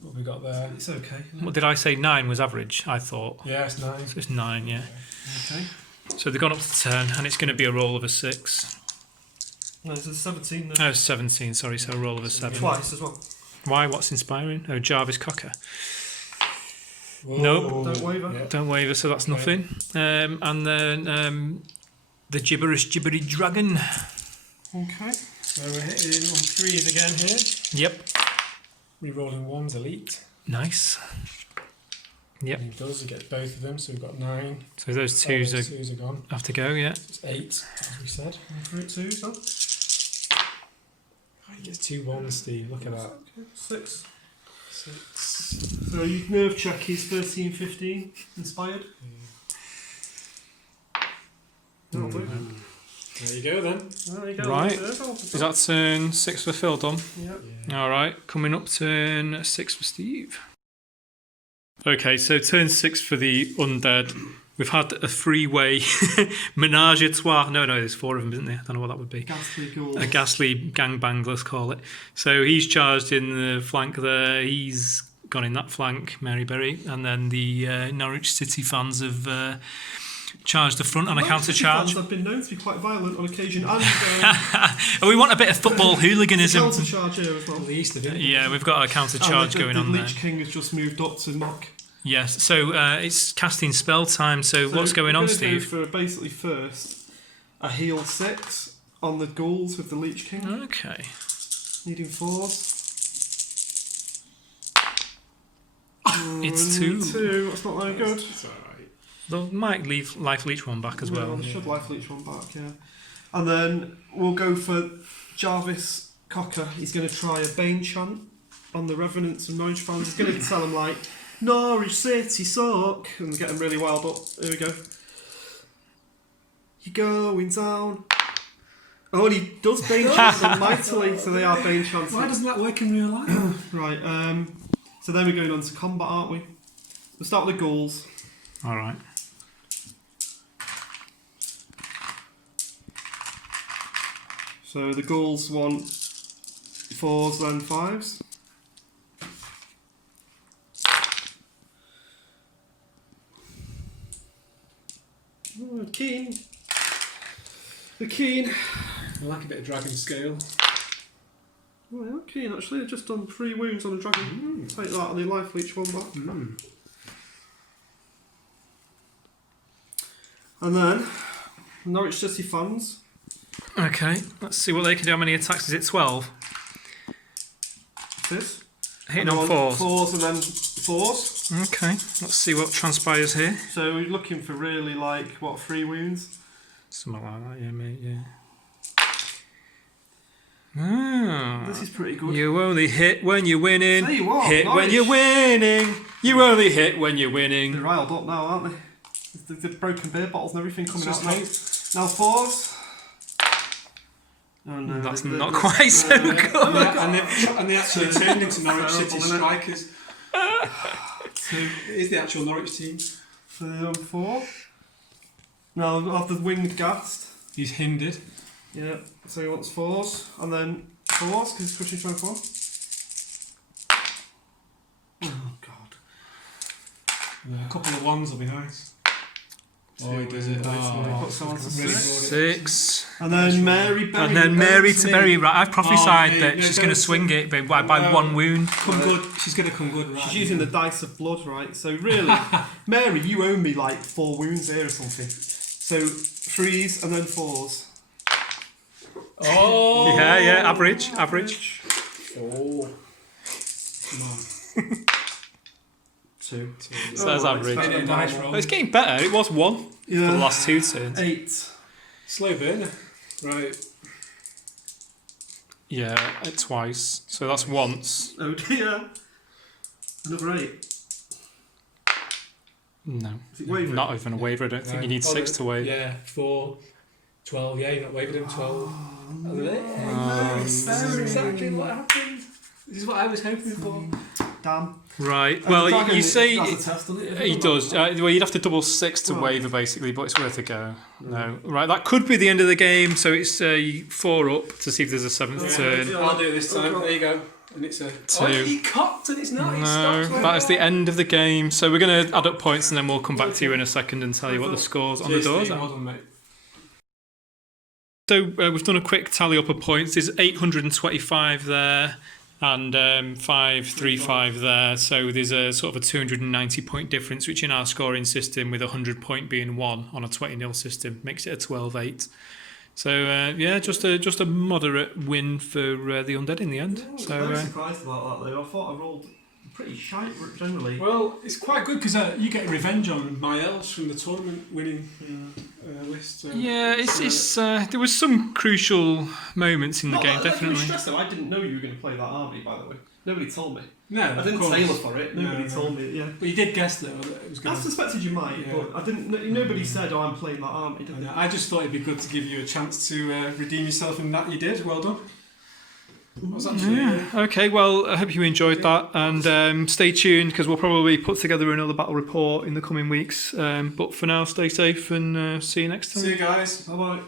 What have we got there? It's okay. what did I say? 9 was average, I thought. Yeah, it's 9. So it's 9, yeah. Okay. So they've gone up to 10, and it's going to be a roll of a 6. No, it's a 17 then. Oh, 17, sorry, so a roll of a 7. Twice as well. Why? What's inspiring? Oh, Jarvis Cocker. Whoa. Nope. Don't waver. Yeah. Don't waver, so that's nothing. And then the gibbery dragon. Okay. So we're hitting on 3s again here. Yep. Re-rolling 1s, elite. Nice. Yep. And he does, he gets both of them, so we've got 9. So those Oh, twos those are, 2s are gone. have to go, yeah. It's 8, as we said. Fruit 2, son. Oh, he gets 2 1s, Steve. Look at that. Okay. 6. 6. So you nerve check, he's 13, 15. Inspired. That'll do. There you go then. There you go. Right. Is Is that turn 6 for Phil done? Yeah. Alright, coming up turn 6 for Steve. Okay, so turn 6 for the Undead. We've had a 3-way menage a trois. No, there's 4 of them, isn't there? I don't know what that would be. Ghastly ghoul. A ghastly gangbang, let's call it. So he's charged in the flank there. He's gone in that flank, Maryberry. And then the Norwich City fans have charged the front on a counter charge. I've been known to be quite violent on occasion. And We want a bit of football hooliganism. counter charge here as well. The Easter, didn't Yeah, we've got a counter charge going the on there. Leech King has just moved up to knock. Yes, so it's casting spell time. So what's going on, We're gonna Steve? go for basically first a heal 6 on the ghouls with the Leech King. Okay. Needing 4s. It's 2. 2. That's not very good. It's alright. They might leave Life Leech one back as well. They should life leech one back, yeah. And then we'll go for Jarvis Cocker. He's going to try a Bane chant on the Revenants and Norwich fans. He's going to tell them like, Norwich City suck, and get them really wild up. Here we go. You're going down. Oh, and he does Bane chant them mightily, so they are Bane chants. Why doesn't that work in real life? Right, so then we're going on to combat, aren't we? We'll start with the ghouls. Alright. So the ghouls want 4s, then 5s. Oh, keen. They're keen. I like a bit of dragon scale. Oh, they are keen actually. They've just done 3 wounds on a dragon. Take that and they life leech one back. And then Norwich City fans. Okay, let's see what they can do. How many attacks is it? 12? This. Hitting And on they 4s. want 4s and then 4s. Okay, let's see what transpires here. So we're looking for really like, what, 3 wounds? Something like that, yeah, mate, yeah. Ah, This is pretty good. you only hit when you're winning. Tell you what, hit when Norwich. you're winning. You only hit when you're They're winning. riled up now, aren't they? The broken beer bottles and everything coming It's out just now. Now 4s. Oh no, That's the- not the- quite so the- good. And they actually turned into Norwich Terrible, City isn't it? strikers. 2 It is the actual Norwich team. for 4. Now I'll have the winged ghast. He's hindered. Yeah, so he wants 4s, and then 4s, because he's pushing 24. Oh, God. Yeah, a couple of 1s will be nice. Oh, he does it. Oh, put someone to really 6. And then Mary And then Mary to bury. Right, I've prophesied mate, that no, she's going to don't- swing it by 1 wound. Come good. She's going to come good, right? She's using the dice of blood, right? So really, Mary, you owe me like 4 wounds here or something. So 3s and then 4s. Oh! Yeah, average. 4. Come on. 2. So that's average. Made it a nice roll. Well, it's getting better. It was 1 for the Yeah. last 2 turns. 8. Slow burner. Right. Yeah, twice. So that's once. Oh dear. Another 8. No. Is it wavering? Not even a waiver. I don't think you need 6 to waive. Yeah, 4, 12. Yeah, you're not wavered him 12. This is exactly what happened. This is what I was hoping for. Damn. Right. And the Well, dragon, you say that's a test, doesn't it? he does. Well, you'd have to double 6 to Well. waiver basically, but it's worth a go. No. Right. That could be the end of the game. So it's 4 up to see if there's a 7th turn. I'll do it this time. There you go. And it's a 2. Oh, he cocked and it's not. He No, stops like that is the end of the game. So we're going to add up points and then we'll come back to you in a second and tell you what the scores on the Cheers, doors Steve. are. Well done, mate. So we've done a quick tally up of points. There's 825 there and 535 there. So there's a sort of a 290 point difference, which in our scoring system, with 100 point being 1 on a 20-0 system, makes it a 12-8. So yeah, just a moderate win for the Undead in the end. I'm So very surprised about that though. I thought I rolled pretty shite generally. Well, it's quite good because you get revenge on my Elves from the tournament winning list. yeah, it's there was some crucial moments in the Not game, that- that definitely. really stressed though. I didn't know you were going to play that army, by the way. Nobody told me. No, I didn't of course. tailor for it. Nobody No. told me. Yeah. But you did guess though that it was I going to. suspected you might, Yeah. but I didn't. Nobody said, "Oh, I'm playing that army." Did they? I just thought it'd be good to give you a chance to redeem yourself, and that you did. Well done. That was actually, Yeah. Okay. Well, I hope you enjoyed that, and stay tuned because we'll probably put together another battle report in the coming weeks. But for now, stay safe and see you next time. See you guys. Bye bye.